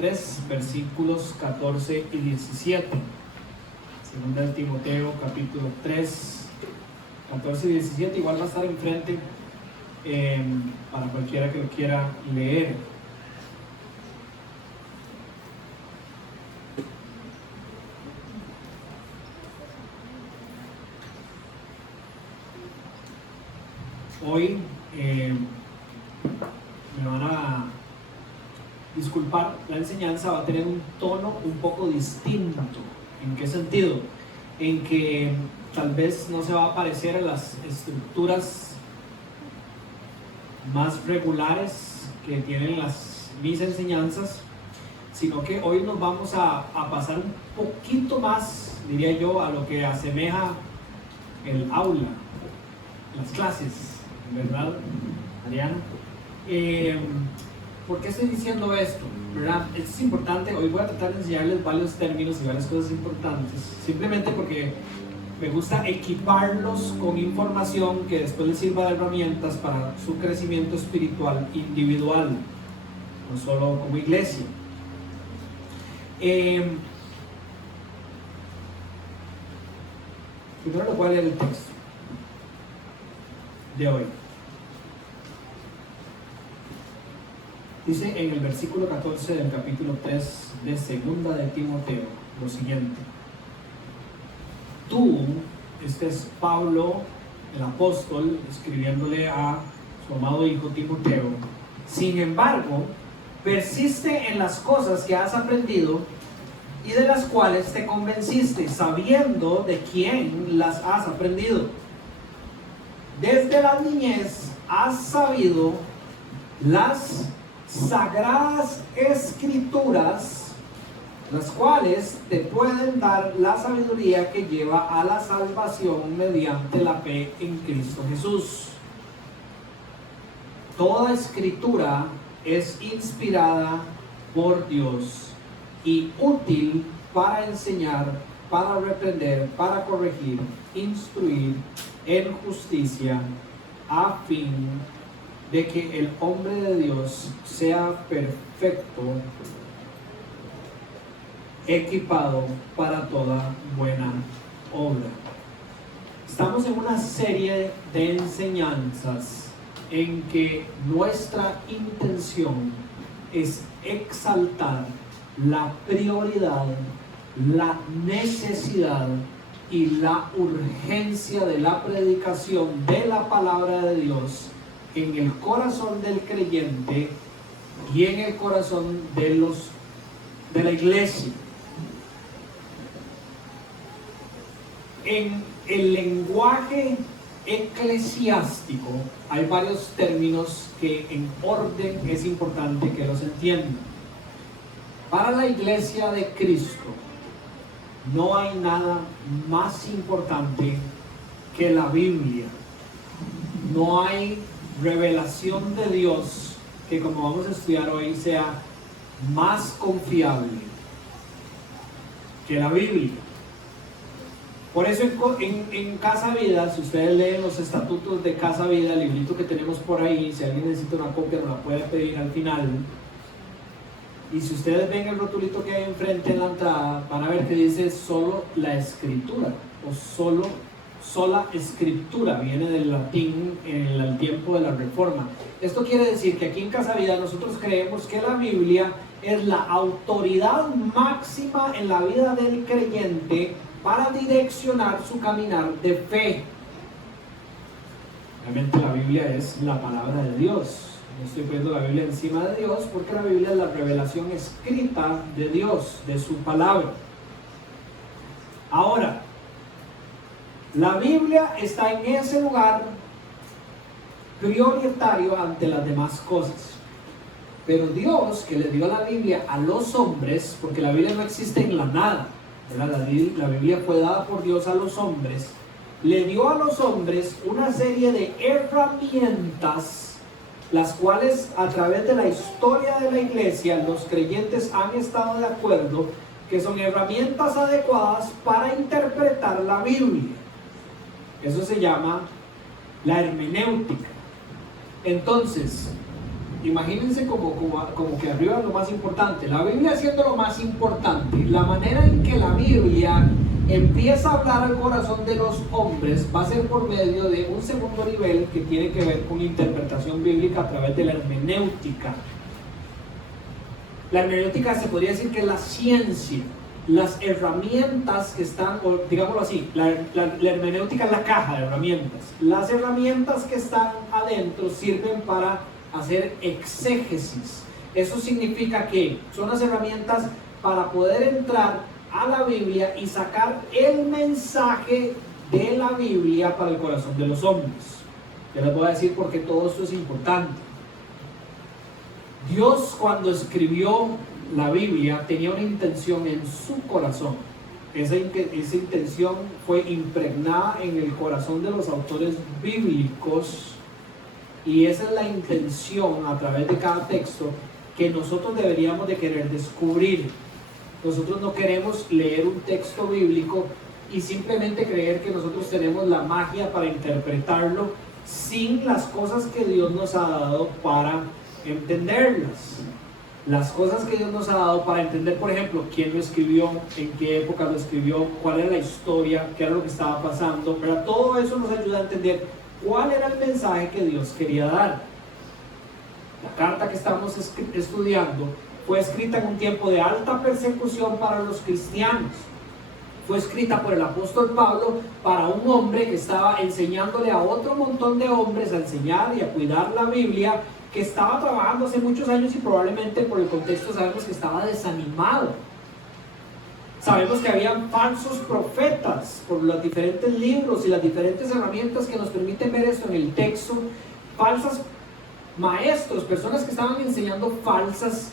3, versículos 14 y 17. Segunda de Timoteo, capítulo 3, 14 y 17. Igual va a estar enfrente para cualquiera que lo quiera leer. Hoy me van a disculpar, la enseñanza va a tener un tono un poco distinto. ¿En qué sentido? En que tal vez no se va a parecer a las estructuras más regulares que tienen mis enseñanzas, sino que hoy nos vamos a pasar un poquito más, diría yo, a lo que asemeja el aula, las clases, ¿verdad, Ariana? ¿Por qué estoy diciendo esto? ¿Verdad? Esto es importante. Hoy voy a tratar de enseñarles varios términos y varias cosas importantes, simplemente porque me gusta equiparlos con información que después les sirva de herramientas para su crecimiento espiritual individual, no solo como iglesia. Primero les voy a leer el texto de hoy. Dice en el versículo 14 del capítulo 3 de segunda de Timoteo lo siguiente: tú, este es Pablo el apóstol escribiéndole a su amado hijo Timoteo, sin embargo, persiste en las cosas que has aprendido y de las cuales te convenciste, sabiendo de quién las has aprendido. Desde la niñez has sabido las sagradas escrituras, las cuales te pueden dar la sabiduría que lleva a la salvación mediante la fe en Cristo Jesús. Toda escritura es inspirada por Dios y útil para enseñar, para reprender, para corregir, instruir en justicia, a fin de que el hombre de Dios sea perfecto, equipado para toda buena obra. Estamos en una serie de enseñanzas en que nuestra intención es exaltar la prioridad, la necesidad y la urgencia de la predicación de la palabra de Dios en el corazón del creyente y en el corazón de la iglesia. En el lenguaje eclesiástico hay varios términos que en orden es importante que los entiendan. Para la iglesia de Cristo no hay nada más importante que la Biblia. No hay revelación de Dios que, como vamos a estudiar hoy, sea más confiable que la Biblia. Por eso en Casa Vida, si ustedes leen los estatutos de Casa Vida, el librito que tenemos por ahí, si alguien necesita una copia, nos la puede pedir al final. Y si ustedes ven el rotulito que hay enfrente en la entrada, van a ver que dice solo la escritura, o sola escritura, viene del latín en el tiempo de la Reforma. Esto quiere decir que aquí en Casa Vida nosotros creemos que la Biblia es la autoridad máxima en la vida del creyente para direccionar su caminar de fe. Realmente la Biblia es la palabra de Dios. No estoy poniendo la Biblia encima de Dios, porque la Biblia es la revelación escrita de Dios, de su palabra. Ahora, la Biblia está en ese lugar prioritario ante las demás cosas. Pero Dios, que le dio la Biblia a los hombres, porque la Biblia no existe en la nada, ¿verdad? La Biblia fue dada por Dios a los hombres, le dio a los hombres una serie de herramientas, las cuales a través de la historia de la iglesia los creyentes han estado de acuerdo que son herramientas adecuadas para interpretar la Biblia. Eso se llama la hermenéutica. Entonces, imagínense como que arriba es lo más importante. La Biblia siendo lo más importante, la manera en que la Biblia empieza a hablar al corazón de los hombres va a ser por medio de un segundo nivel que tiene que ver con la interpretación bíblica a través de la hermenéutica. La hermenéutica se podría decir que es la ciencia, las herramientas que están, o digámoslo así, la hermenéutica es la caja de herramientas. Las herramientas que están adentro sirven para hacer exégesis. Eso significa que son las herramientas para poder entrar a la Biblia y sacar el mensaje de la Biblia para el corazón de los hombres. Ya les voy a decir por qué todo esto es importante. Dios, cuando escribió la Biblia, tenía una intención en su corazón. Esa intención fue impregnada en el corazón de los autores bíblicos, y esa es la intención a través de cada texto que nosotros deberíamos de querer descubrir. Nosotros no queremos leer un texto bíblico y simplemente creer que nosotros tenemos la magia para interpretarlo sin las cosas que Dios nos ha dado para entenderlas. Las cosas que Dios nos ha dado para entender, por ejemplo, quién lo escribió, en qué época lo escribió, cuál era la historia, qué era lo que estaba pasando, pero todo eso nos ayuda a entender cuál era el mensaje que Dios quería dar. La carta que estamos estudiando fue escrita en un tiempo de alta persecución para los cristianos. Fue escrita por el apóstol Pablo para un hombre que estaba enseñándole a otro montón de hombres a enseñar y a cuidar la Biblia, que estaba trabajando hace muchos años y probablemente por el contexto sabemos que estaba desanimado. Sabemos que habían falsos profetas por los diferentes libros y las diferentes herramientas que nos permiten ver esto en el texto. Falsos maestros, personas que estaban enseñando falsas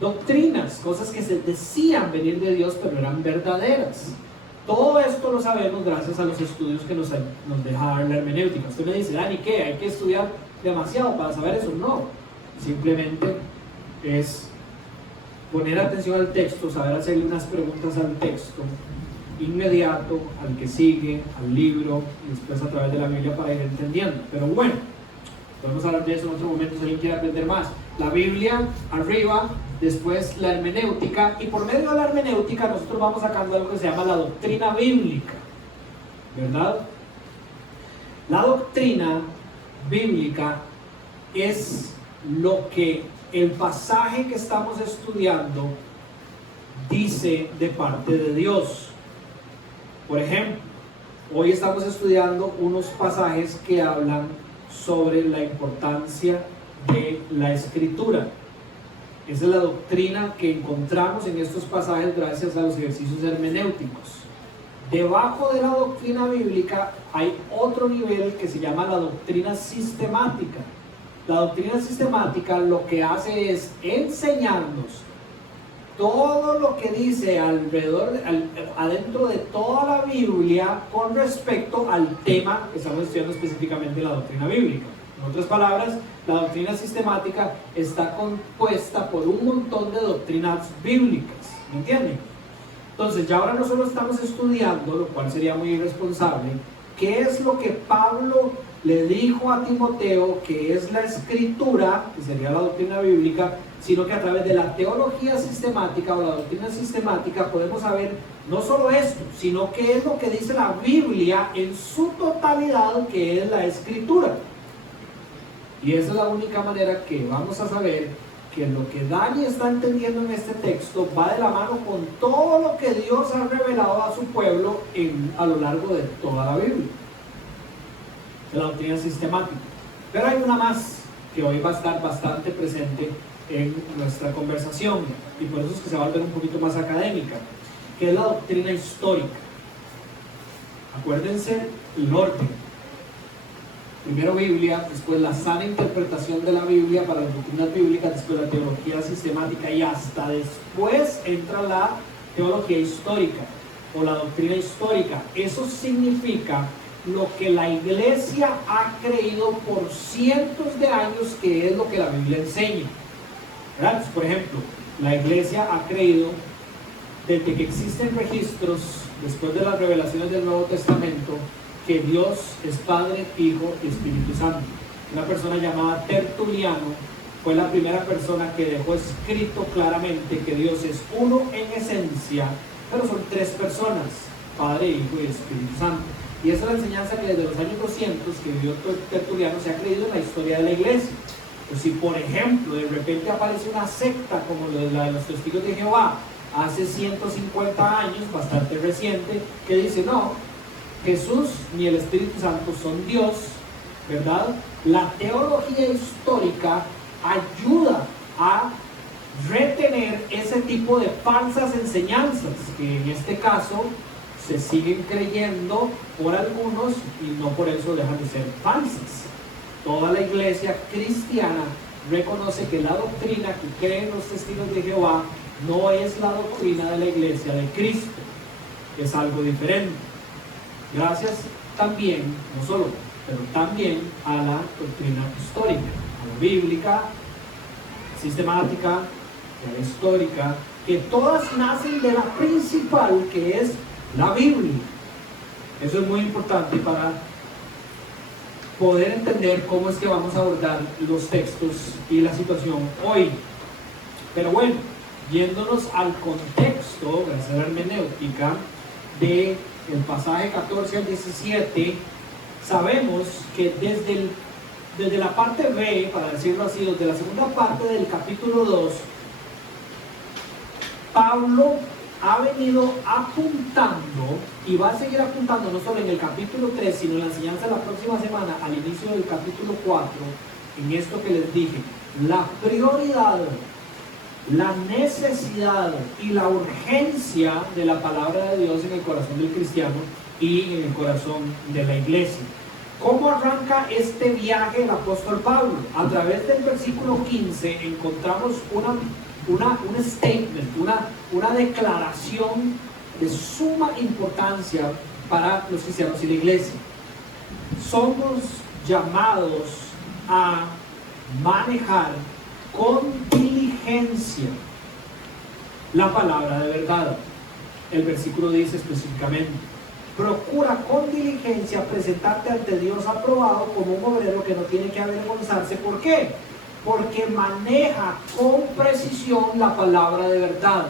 doctrinas, cosas que se decían venir de Dios pero eran verdaderas. Todo esto lo sabemos gracias a los estudios que nos deja la hermenéutica. Usted me dice, Dani, ¿qué? ¿Hay que estudiar demasiado para saber eso? No, simplemente es poner atención al texto, saber hacerle unas preguntas al texto inmediato, al que sigue, al libro, y después a través de la Biblia para ir entendiendo. Pero bueno, podemos hablar de eso en otro momento si alguien quiere aprender más. La Biblia arriba, después la hermenéutica, y por medio de la hermenéutica nosotros vamos sacando algo que se llama la doctrina bíblica, ¿verdad? La doctrina bíblica es lo que el pasaje que estamos estudiando dice de parte de Dios. Por ejemplo, hoy estamos estudiando unos pasajes que hablan sobre la importancia de la escritura. Esa es la doctrina que encontramos en estos pasajes gracias a los ejercicios hermenéuticos. Debajo de la doctrina bíblica hay otro nivel que se llama la doctrina sistemática. La doctrina sistemática lo que hace es enseñarnos todo lo que dice adentro de toda la Biblia con respecto al tema que estamos estudiando específicamente, la doctrina bíblica. En otras palabras, la doctrina sistemática está compuesta por un montón de doctrinas bíblicas, ¿me entienden? Entonces, ya ahora no solo estamos estudiando, lo cual sería muy irresponsable, qué es lo que Pablo le dijo a Timoteo que es la escritura, que sería la doctrina bíblica, sino que a través de la teología sistemática o la doctrina sistemática podemos saber no solo esto, sino qué es lo que dice la Biblia en su totalidad, que es la escritura. Y esa es la única manera que vamos a saber que lo que Dani está entendiendo en este texto va de la mano con todo lo que Dios ha revelado a su pueblo a lo largo de toda la Biblia. La doctrina sistemática. Pero hay una más que hoy va a estar bastante presente en nuestra conversación, y por eso es que se va a volver un poquito más académica, que es la doctrina histórica. Acuérdense el orden. Primero Biblia, después la sana interpretación de la Biblia para las doctrinas bíblicas, después la teología sistemática, y hasta después entra la teología histórica o la doctrina histórica. Eso significa lo que la iglesia ha creído por cientos de años que es lo que la Biblia enseña, ¿verdad? Pues, por ejemplo, la iglesia ha creído desde que existen registros después de las revelaciones del Nuevo Testamento que Dios es Padre, Hijo y Espíritu Santo. Una persona llamada Tertuliano fue la primera persona que dejó escrito claramente que Dios es uno en esencia, pero son tres personas: Padre, Hijo y Espíritu Santo. Y esa es la enseñanza que desde los años 200 que vivió Tertuliano se ha creído en la historia de la iglesia. Pues si por ejemplo de repente aparece una secta como la de los Testigos de Jehová hace 150 años, bastante reciente, que dice no, Jesús ni el Espíritu Santo son Dios, ¿verdad? La teología histórica ayuda a retener ese tipo de falsas enseñanzas que en este caso se siguen creyendo por algunos y no por eso dejan de ser falsas. Toda la iglesia cristiana reconoce que la doctrina que creen los Testigos de Jehová no es la doctrina de la iglesia de Cristo, es algo diferente. Gracias también, no solo, pero también a la doctrina histórica, a la bíblica, sistemática, a la histórica, que todas nacen de la principal, que es la Biblia. Eso es muy importante para poder entender cómo es que vamos a abordar los textos y la situación hoy. Pero bueno, yéndonos al contexto, gracias a la hermenéutica, del pasaje 14 al 17, sabemos que desde la parte B, para decirlo así, desde la segunda parte del capítulo 2, Pablo ha venido apuntando y va a seguir apuntando no solo en el capítulo 3, sino en la enseñanza de la próxima semana, al inicio del capítulo 4, en esto que les dije: la prioridad, la necesidad y la urgencia de la palabra de Dios en el corazón del cristiano y en el corazón de la iglesia. ¿Cómo arranca este viaje el apóstol Pablo? A través del versículo 15 encontramos un statement, una declaración de suma importancia para los cristianos y la iglesia. Somos llamados a manejar con diligencia la palabra de verdad. El versículo dice específicamente: procura con diligencia presentarte ante Dios aprobado como un obrero que no tiene que avergonzarse. ¿Por qué? Porque maneja con precisión la palabra de verdad.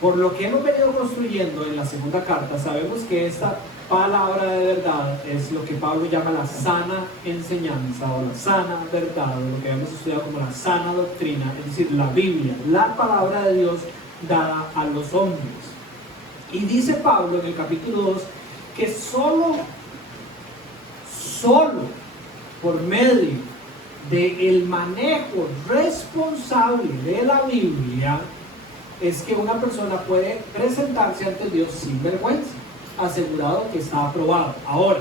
Por lo que hemos venido construyendo en la segunda carta, sabemos que esta palabra de verdad es lo que Pablo llama la sana enseñanza o la sana verdad, o lo que hemos estudiado como la sana doctrina, es decir, la Biblia, la palabra de Dios dada a los hombres. Y dice Pablo en el capítulo 2 que solo por medio del manejo responsable de la Biblia es que una persona puede presentarse ante Dios sin vergüenza, asegurado que está aprobado. Ahora,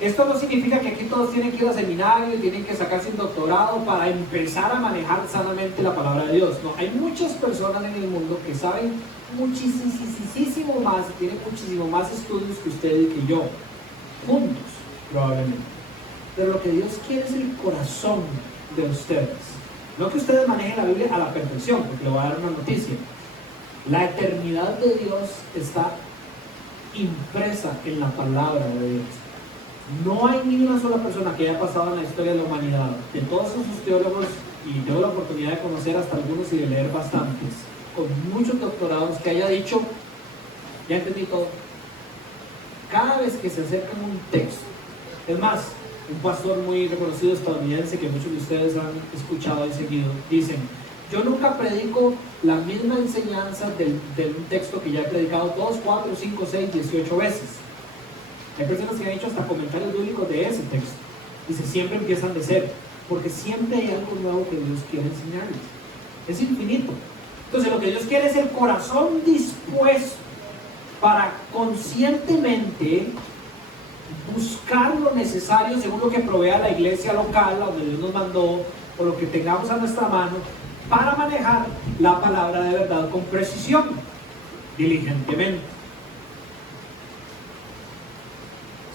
esto no significa que aquí todos tienen que ir a seminario y tienen que sacarse un doctorado para empezar a manejar sanamente la palabra de Dios. No, hay muchas personas en el mundo que saben muchísimo más, tienen muchísimo más estudios que usted y que yo, juntos probablemente. Pero lo que Dios quiere es el corazón de ustedes. No que ustedes manejen la Biblia a la perfección, porque le voy a dar una noticia. La eternidad de Dios está impresa en la palabra de Dios. No hay ni una sola persona que haya pasado en la historia de la humanidad, de todos esos teólogos, y tengo la oportunidad de conocer hasta algunos y de leer bastantes, con muchos doctorados, que haya dicho: ya entendí todo. Cada vez que se acercan a un texto, es más, un pastor muy reconocido estadounidense que muchos de ustedes han escuchado y seguido, dicen: yo nunca predico la misma enseñanza de un texto que ya he predicado 2, 4, 5, 6, 18 veces. Hay personas que han hecho hasta comentarios bíblicos de ese texto. Dice: siempre empiezan de cero, porque siempre hay algo nuevo que Dios quiere enseñarles. Es infinito. Entonces lo que Dios quiere es el corazón dispuesto para conscientemente buscar lo necesario según lo que provea la iglesia local a donde Dios nos mandó, o lo que tengamos a nuestra mano, para manejar la palabra de verdad con precisión, diligentemente.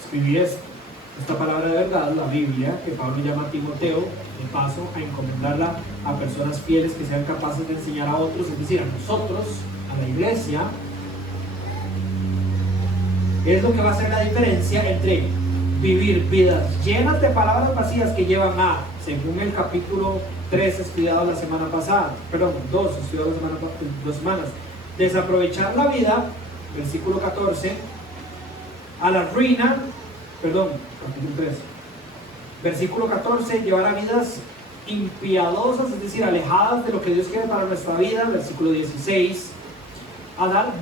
Escribí esta palabra de verdad, la Biblia, que Pablo llama a Timoteo, de paso a encomendarla a personas fieles que sean capaces de enseñar a otros, es decir, a nosotros, a la iglesia. Es lo que va a hacer la diferencia entre vivir vidas llenas de palabras vacías que llevan a según el capítulo 3 estudiado la semana pasada, perdón, 2 estudiado la semana, 2 semanas. Desaprovechar la vida, versículo 14, a la ruina, perdón, capítulo 3, versículo 14, llevar a vidas impiadosas, es decir, alejadas de lo que Dios quiere para nuestra vida, versículo 16, a dar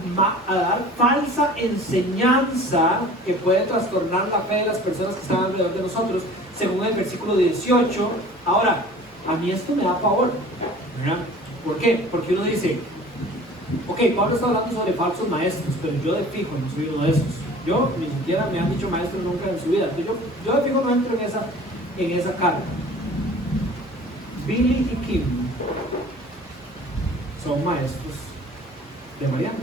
falsa enseñanza que puede trastornar la fe de las personas que están alrededor de nosotros, según el versículo 18. Ahora, a mí esto me da pavor, ¿verdad? ¿Por qué? Porque uno dice, ok, Pablo está hablando sobre falsos maestros, pero yo de fijo no soy uno de esos. Yo ni siquiera me han dicho maestros nunca en su vida. Entonces yo de fijo no entro en esa carga. Billy y Kim son maestros de Mariana.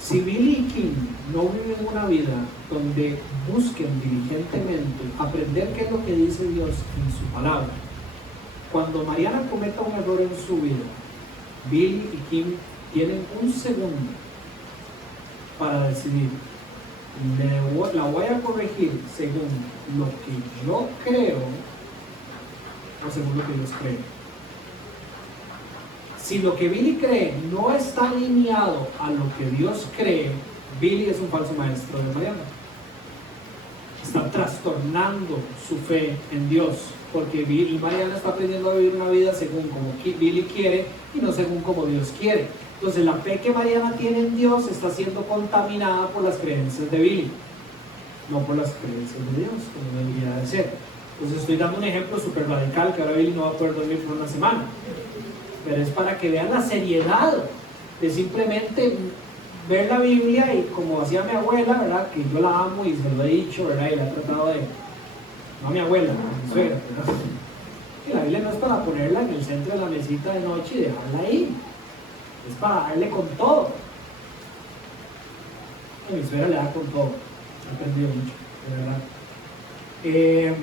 Si Billy y Kim no viven una vida donde busquen diligentemente aprender qué es lo que dice Dios en su palabra, cuando Mariana cometa un error en su vida, Billy y Kim tienen un segundo para decidir: la voy a corregir según lo que yo creo o según lo que Dios cree. Si lo que Billy cree no está alineado a lo que Dios cree, Billy es un falso maestro de Mariana. Está trastornando su fe en Dios, porque Mariana está aprendiendo a vivir una vida según como Billy quiere y no según como Dios quiere. Entonces la fe que Mariana tiene en Dios está siendo contaminada por las creencias de Billy, no por las creencias de Dios, como debería de ser. Entonces estoy dando un ejemplo súper radical, que ahora Billy no va a poder dormir por una semana, pero es para que vean la seriedad de simplemente ver la Biblia, y como hacía mi abuela, ¿verdad? Que yo la amo y se lo he dicho, ¿verdad? Y la he tratado de, no a mi abuela, a mi suegra, ¿verdad? Que la Biblia no es para ponerla en el centro de la mesita de noche y dejarla ahí, es para darle con todo. A mi suegra le da con todo, he aprendido mucho, de verdad.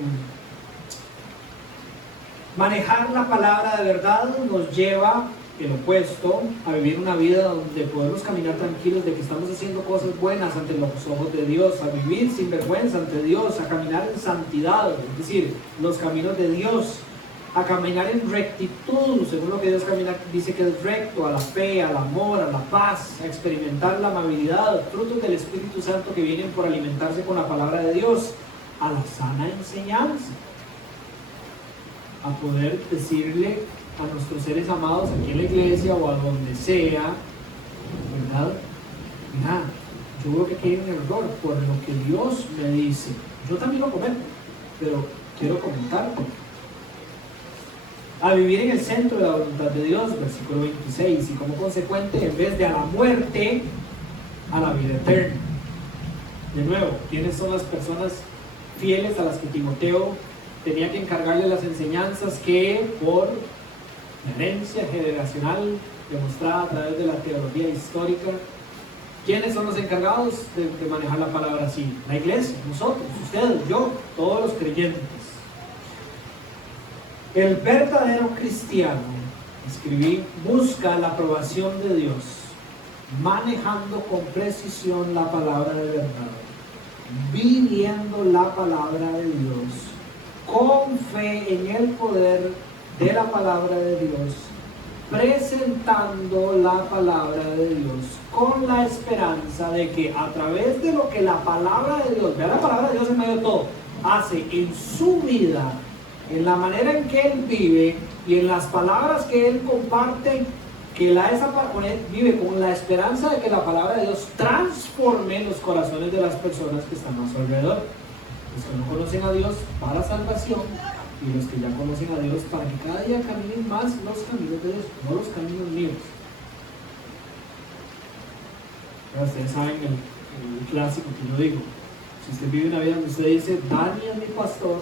Manejar la palabra de verdad nos lleva, el opuesto, a vivir una vida donde podemos caminar tranquilos de que estamos haciendo cosas buenas ante los ojos de Dios, a vivir sin vergüenza ante Dios, a caminar en santidad, es decir, los caminos de Dios, a caminar en rectitud, según lo que Dios dice que es recto, a la fe, al amor, a la paz, a experimentar la amabilidad, frutos del Espíritu Santo que vienen por alimentarse con la palabra de Dios, a la sana enseñanza, a poder decirle a nuestros seres amados aquí en la iglesia o a donde sea, ¿verdad? Mira, yo veo que aquí hay un error por lo que Dios me dice. Yo también lo comento, pero quiero comentarte. A vivir en el centro de la voluntad de Dios, versículo 26, y como consecuente, en vez de a la muerte, a la vida eterna. De nuevo, ¿quiénes son las personas fieles a las que Timoteo tenía que encargarle las enseñanzas que por la herencia generacional demostrada a través de la teología histórica? ¿Quiénes son los encargados de manejar la palabra así? La iglesia, nosotros, ustedes, yo, todos los creyentes. El verdadero cristiano, escribí, busca la aprobación de Dios, manejando con precisión la palabra de verdad, viviendo la palabra de Dios, con fe en el poder de la palabra de Dios, presentando la palabra de Dios con la esperanza de que a través de lo que la palabra de Dios, vea la palabra de Dios en medio de todo, hace en su vida, en la manera en que él vive y en las palabras que él comparte, que vive con la esperanza de que la palabra de Dios transforme los corazones de las personas que están a su alrededor, los que no conocen a Dios para salvación y los que ya conocen a Dios para que cada día caminen más los caminos de Dios, no los caminos míos. Pero ustedes saben el clásico que yo digo: si usted vive una vida donde usted dice, Dani es mi pastor,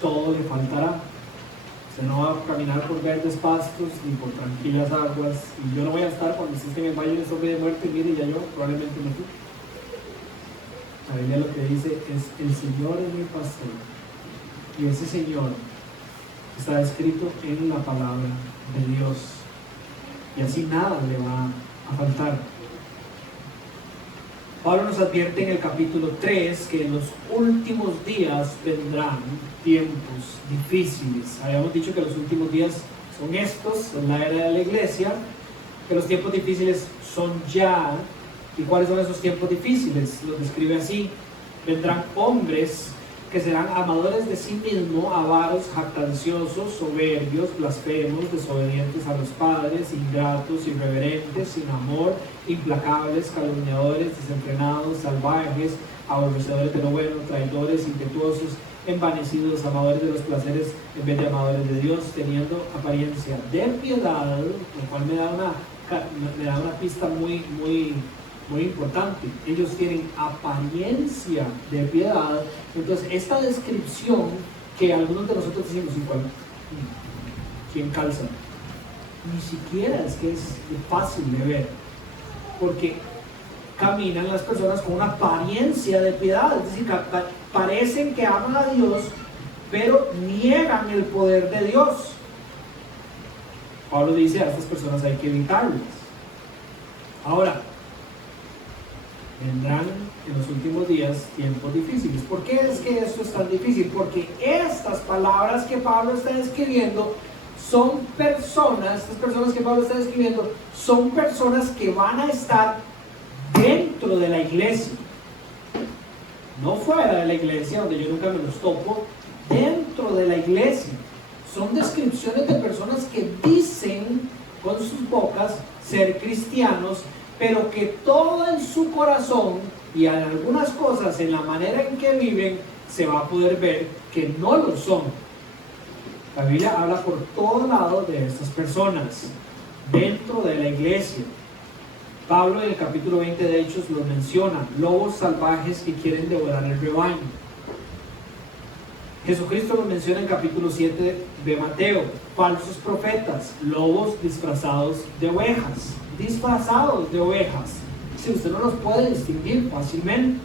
todo le faltará. Usted no va a caminar por verdes pastos ni por tranquilas aguas, y yo no voy a estar cuando usted esté en el valle de sombra y de muerte, y mire, ya yo probablemente me fui. La Biblia lo que dice es: el Señor es mi pastor, y ese Señor está escrito en la palabra de Dios, y así nada le va a faltar. Pablo nos advierte en el capítulo 3 que en los últimos días vendrán tiempos difíciles. Habíamos dicho que los últimos días son estos, en la era de la iglesia, que los tiempos difíciles son ya. ¿Y cuáles son esos tiempos difíciles? Los describe así: vendrán hombres que serán amadores de sí mismos, avaros, jactanciosos, soberbios, blasfemos, desobedientes a los padres, ingratos, irreverentes, sin amor, implacables, calumniadores, desenfrenados, salvajes, aborrecedores de lo bueno, traidores, impetuosos, envanecidos, amadores de los placeres en vez de amadores de Dios, teniendo apariencia de piedad, lo cual me da una pista muy importante. Ellos tienen apariencia de piedad. Entonces, esta descripción que algunos de nosotros decimos, ¿quién calza? Ni siquiera es que es fácil de ver, porque caminan las personas con una apariencia de piedad, es decir, parecen que aman a Dios, pero niegan el poder de Dios. Pablo dice: a estas personas hay que evitarlas. Ahora, vendrán en los últimos días tiempos difíciles. ¿Por qué es que esto es tan difícil? Porque estas palabras que Pablo está describiendo son personas, estas personas que Pablo está describiendo, son personas que van a estar dentro de la iglesia, no fuera de la iglesia, donde yo nunca me los topo, dentro de la iglesia. Son descripciones de personas que dicen con sus bocas ser cristianos, pero que todo en su corazón y en algunas cosas en la manera en que viven se va a poder ver que no lo son. La Biblia habla por todo lado de estas personas dentro de la iglesia. Pablo en el capítulo 20 de Hechos los menciona: lobos salvajes que quieren devorar el rebaño. Jesucristo los menciona en capítulo 7 de Mateo: falsos profetas, lobos disfrazados de ovejas. Disfrazados de ovejas. Si usted no los puede distinguir fácilmente.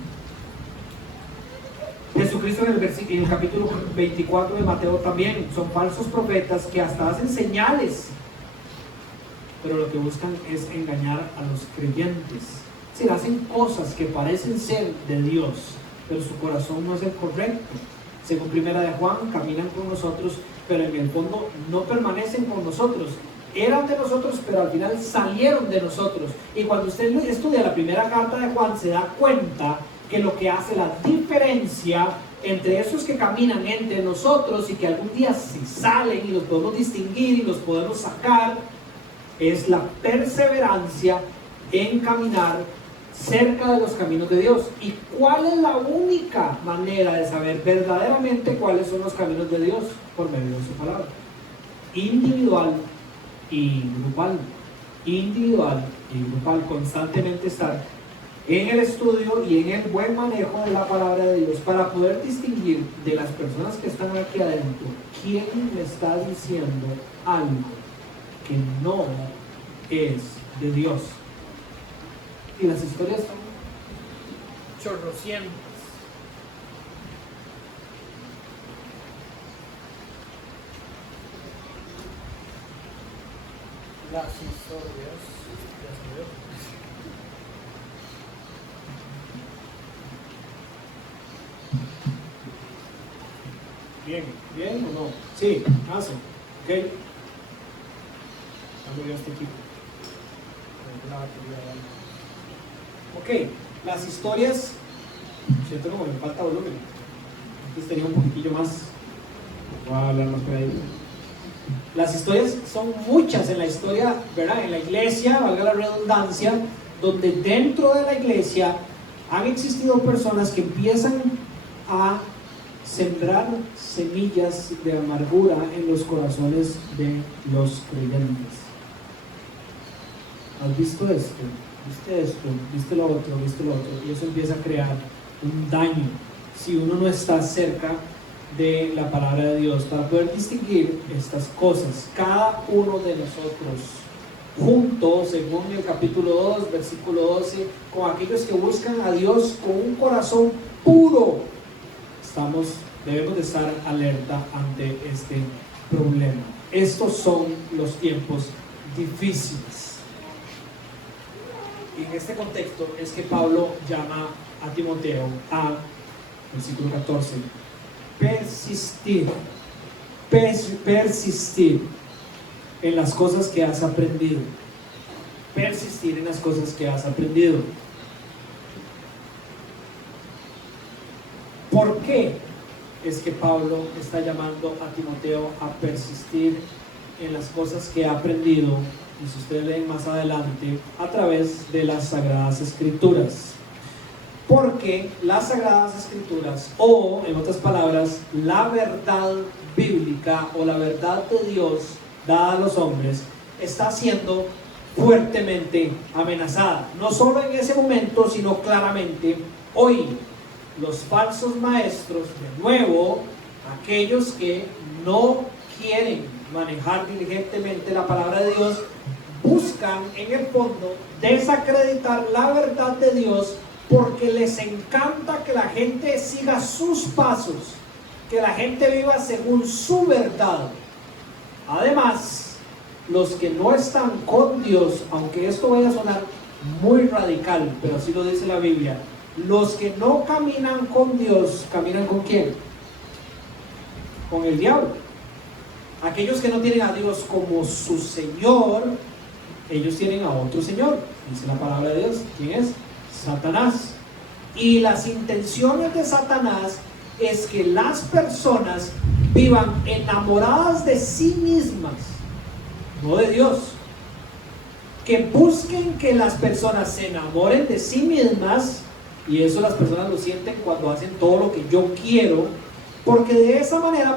Jesucristo en el capítulo 24 de Mateo también: son falsos profetas que hasta hacen señales, pero lo que buscan es engañar a los creyentes. Si hacen cosas que parecen ser de Dios, pero su corazón no es el correcto. Según primera de Juan, caminan con nosotros, pero en el fondo no permanecen con nosotros. Eran de nosotros, pero al final salieron de nosotros. Y cuando usted estudia la primera carta de Juan, se da cuenta que lo que hace la diferencia entre esos que caminan entre nosotros y que algún día se salen y los podemos distinguir y los podemos sacar, es la perseverancia en caminar cerca de los caminos de Dios. ¿Y cuál es la única manera de saber verdaderamente cuáles son los caminos de Dios? Por medio de su palabra. Individual y grupal. Individual y grupal. Constantemente estar en el estudio y en el buen manejo de la palabra de Dios para poder distinguir de las personas que están aquí adentro quién me está diciendo algo que no es de Dios. Y las historias son chorrocientas. Las historias. Bien o no. Sí, hace. Ok. Cambio este equipo. Ok, las historias. Siento como me falta volumen. Antes tenía un poquitillo más. Voy a hablar más por ahí. Las historias son muchas en la historia, ¿verdad? En la iglesia, valga la redundancia, donde dentro de la iglesia han existido personas que empiezan a sembrar semillas de amargura en los corazones de los creyentes. ¿Has visto esto? ¿Viste esto? ¿Viste lo otro? ¿Viste lo otro? Y eso empieza a crear un daño si uno no está cerca de la palabra de Dios para poder distinguir estas cosas. Cada uno de nosotros juntos, según el capítulo 2, versículo 12, con aquellos que buscan a Dios con un corazón puro, debemos de estar alerta ante este problema. Estos son los tiempos difíciles. en este contexto es que Pablo llama a Timoteo a, versículo 14, persistir en las cosas que has aprendido. Persistir en las cosas que has aprendido. ¿Por qué es que Pablo está llamando a Timoteo a persistir en las cosas que ha aprendido? Y si ustedes leen más adelante, a través de las Sagradas Escrituras. Porque las Sagradas Escrituras, o en otras palabras, la verdad bíblica o la verdad de Dios dada a los hombres, está siendo fuertemente amenazada. No solo en ese momento, sino claramente hoy. Los falsos maestros, de nuevo, aquellos que no quieren manejar diligentemente la palabra de Dios, buscan en el fondo desacreditar la verdad de Dios porque les encanta que la gente siga sus pasos, que la gente viva según su verdad. Además, los que no están con Dios, aunque esto vaya a sonar muy radical, pero así lo dice la Biblia, los que no caminan con Dios, ¿caminan con quién? Con el diablo. Aquellos que no tienen a Dios como su Señor, ellos tienen a otro Señor, dice la palabra de Dios. ¿Quién es? Satanás. Y las intenciones de Satanás es que las personas vivan enamoradas de sí mismas, no de Dios. Que busquen que las personas se enamoren de sí mismas, y eso las personas lo sienten cuando hacen todo lo que yo quiero, porque de esa manera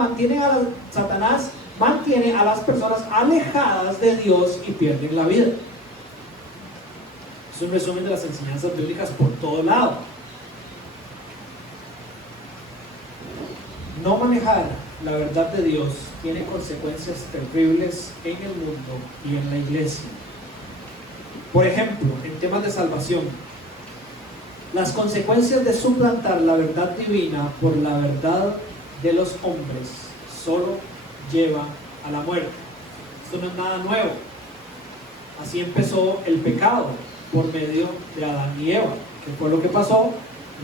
Satanás mantiene a las personas alejadas de Dios y pierden la vida. Es un resumen de las enseñanzas bíblicas por todo lado. No manejar la verdad de Dios tiene consecuencias terribles en el mundo y en la iglesia. Por ejemplo, en temas de salvación, las consecuencias de suplantar la verdad divina por la verdad de los hombres solo lleva a la muerte. Esto no es nada nuevo. Así empezó el pecado por medio de Adán y Eva. ¿Qué fue lo que pasó?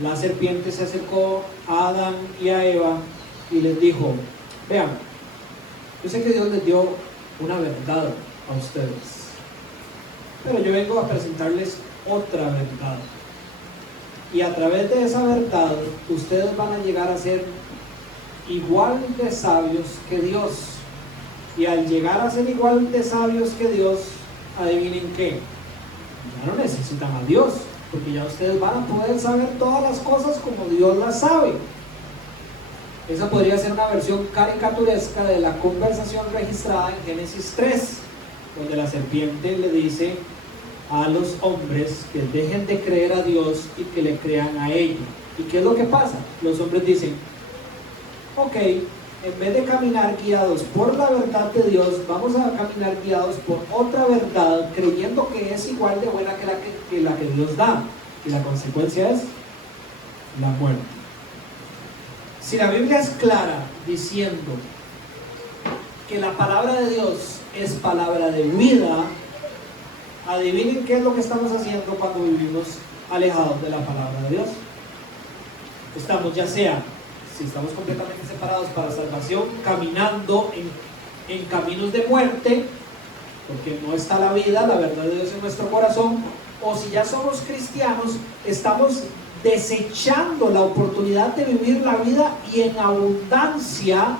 La serpiente se acercó a Adán y a Eva y les dijo: vean, yo sé que Dios les dio una verdad a ustedes, pero yo vengo a presentarles otra verdad. Y a través de esa verdad, ustedes van a llegar a ser igual de sabios que Dios. Y al llegar a ser igual de sabios que Dios, adivinen qué, ya no necesitan a Dios, porque ya ustedes van a poder saber todas las cosas como Dios las sabe. Esa podría ser una versión caricaturesca de la conversación registrada en Génesis 3, donde la serpiente le dice a los hombres que dejen de creer a Dios y que le crean a ella. ¿Y qué es lo que pasa? Los hombres dicen: ok, en vez de caminar guiados por la verdad de Dios, vamos a caminar guiados por otra verdad, creyendo que es igual de buena que la que Dios da. Y la consecuencia es la muerte. Si la Biblia es clara diciendo que la palabra de Dios es palabra de vida, adivinen qué es lo que estamos haciendo cuando vivimos alejados de la palabra de Dios. Estamos, ya sea, si estamos completamente separados para salvación, caminando en caminos de muerte, porque no está la vida, la verdad de Dios en nuestro corazón, o si ya somos cristianos, estamos desechando la oportunidad de vivir la vida y en abundancia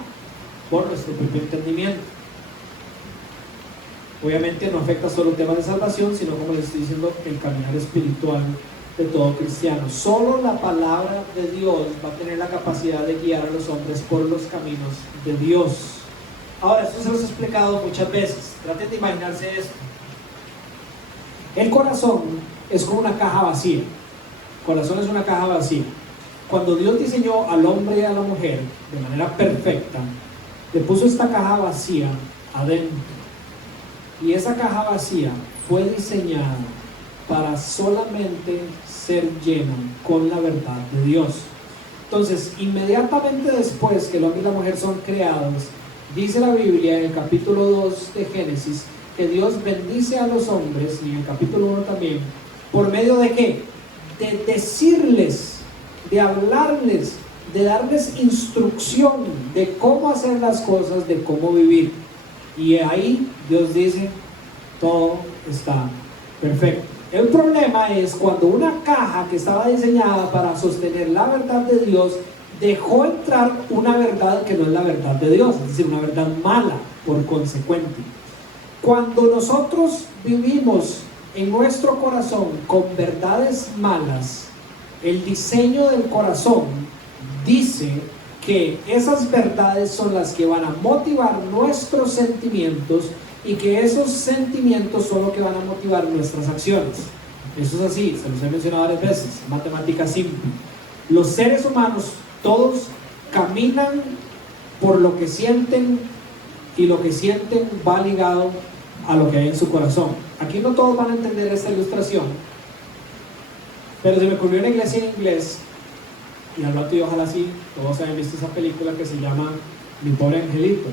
por nuestro propio entendimiento. Obviamente no afecta solo temas de salvación, sino, como les estoy diciendo, el caminar espiritual de todo cristiano. Solo la palabra de Dios va a tener la capacidad de guiar a los hombres por los caminos de Dios. Ahora, esto se los he explicado muchas veces. Traten de imaginarse esto. El corazón es como una caja vacía. El corazón es una caja vacía. Cuando Dios diseñó al hombre y a la mujer de manera perfecta, le puso esta caja vacía adentro. Y esa caja vacía fue diseñada para solamente ser llena con la verdad de Dios. Entonces, inmediatamente después que el hombre y la mujer son creados, dice la Biblia en el capítulo 2 de Génesis que Dios bendice a los hombres, y en el capítulo 1 también, ¿Por medio de qué? De decirles, de hablarles, de darles instrucción de cómo hacer las cosas, de cómo vivir. Y ahí Dios dice, todo está perfecto. El problema es cuando una caja que estaba diseñada para sostener la verdad de Dios dejó entrar una verdad que no es la verdad de Dios, es decir, una verdad mala por consecuente. Cuando nosotros vivimos en nuestro corazón con verdades malas, el diseño del corazón dice que esas verdades son las que van a motivar nuestros sentimientos y que esos sentimientos son los que van a motivar nuestras acciones. Eso es así, se los he mencionado varias veces, matemática simple. Los seres humanos todos caminan por lo que sienten, y lo que sienten va ligado a lo que hay en su corazón. Aquí no todos van a entender esta ilustración, pero se me ocurrió una iglesia en inglés, y al rato y ojalá sí, todos hayan visto esa película que se llama Mi Pobre Angelito.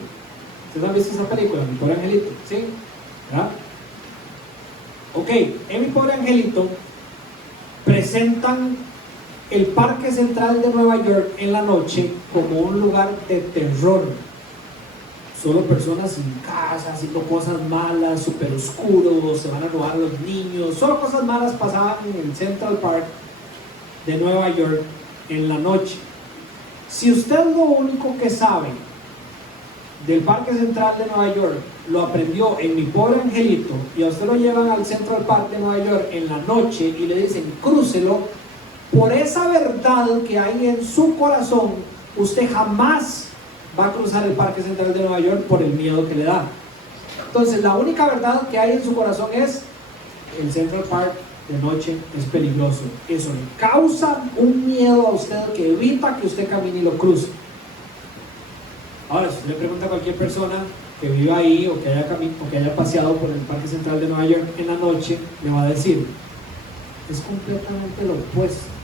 ¿Ustedes han visto esa película, Mi Pobre Angelito? ¿Sí? ¿Verdad? Ok, en Mi Pobre Angelito presentan el Parque Central de Nueva York en la noche como un lugar de terror. Solo personas sin casa, haciendo cosas malas, súper oscuros, se van a robar a los niños. Solo cosas malas pasaban en el Central Park de Nueva York en la noche. Si usted lo único que sabe del Parque Central de Nueva York lo aprendió en Mi Pobre Angelito, y a usted lo llevan al Central Park de Nueva York en la noche y le dicen crúcelo, por esa verdad que hay en su corazón, usted jamás va a cruzar el Parque Central de Nueva York por el miedo que le da. Entonces la única verdad que hay en su corazón es: el Central Park de noche es peligroso. Eso le causa un miedo a usted que evita que usted camine y lo cruce. Ahora, si usted le pregunta a cualquier persona que viva ahí o que haya paseado por el Parque Central de Nueva York en la noche, le va a decir: es completamente lo opuesto.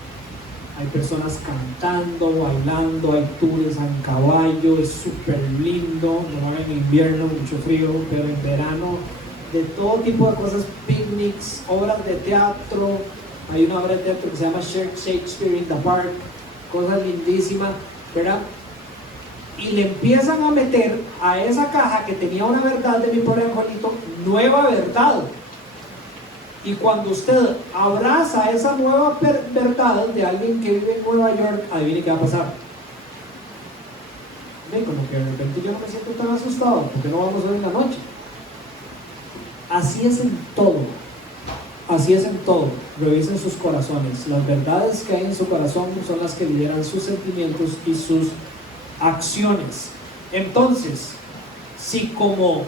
Hay personas cantando, bailando, hay tours en caballo, es súper lindo. No en invierno, mucho frío, pero en verano, de todo tipo de cosas, picnics, obras de teatro. Hay una obra de teatro que se llama Shakespeare in the Park, cosas lindísimas, ¿verdad? Y le empiezan a meter a esa caja que tenía una verdad de Mi Pobre Angelito, nueva verdad. Y cuando usted abraza esa nueva verdad de alguien que vive en Nueva York, adivine qué va a pasar. Ven, como que de repente yo no me siento tan asustado, porque no vamos a ver en la noche. Así es en todo. Así es en todo. Revisen sus corazones. Las verdades que hay en su corazón son las que lideran sus sentimientos y sus acciones. Entonces, si como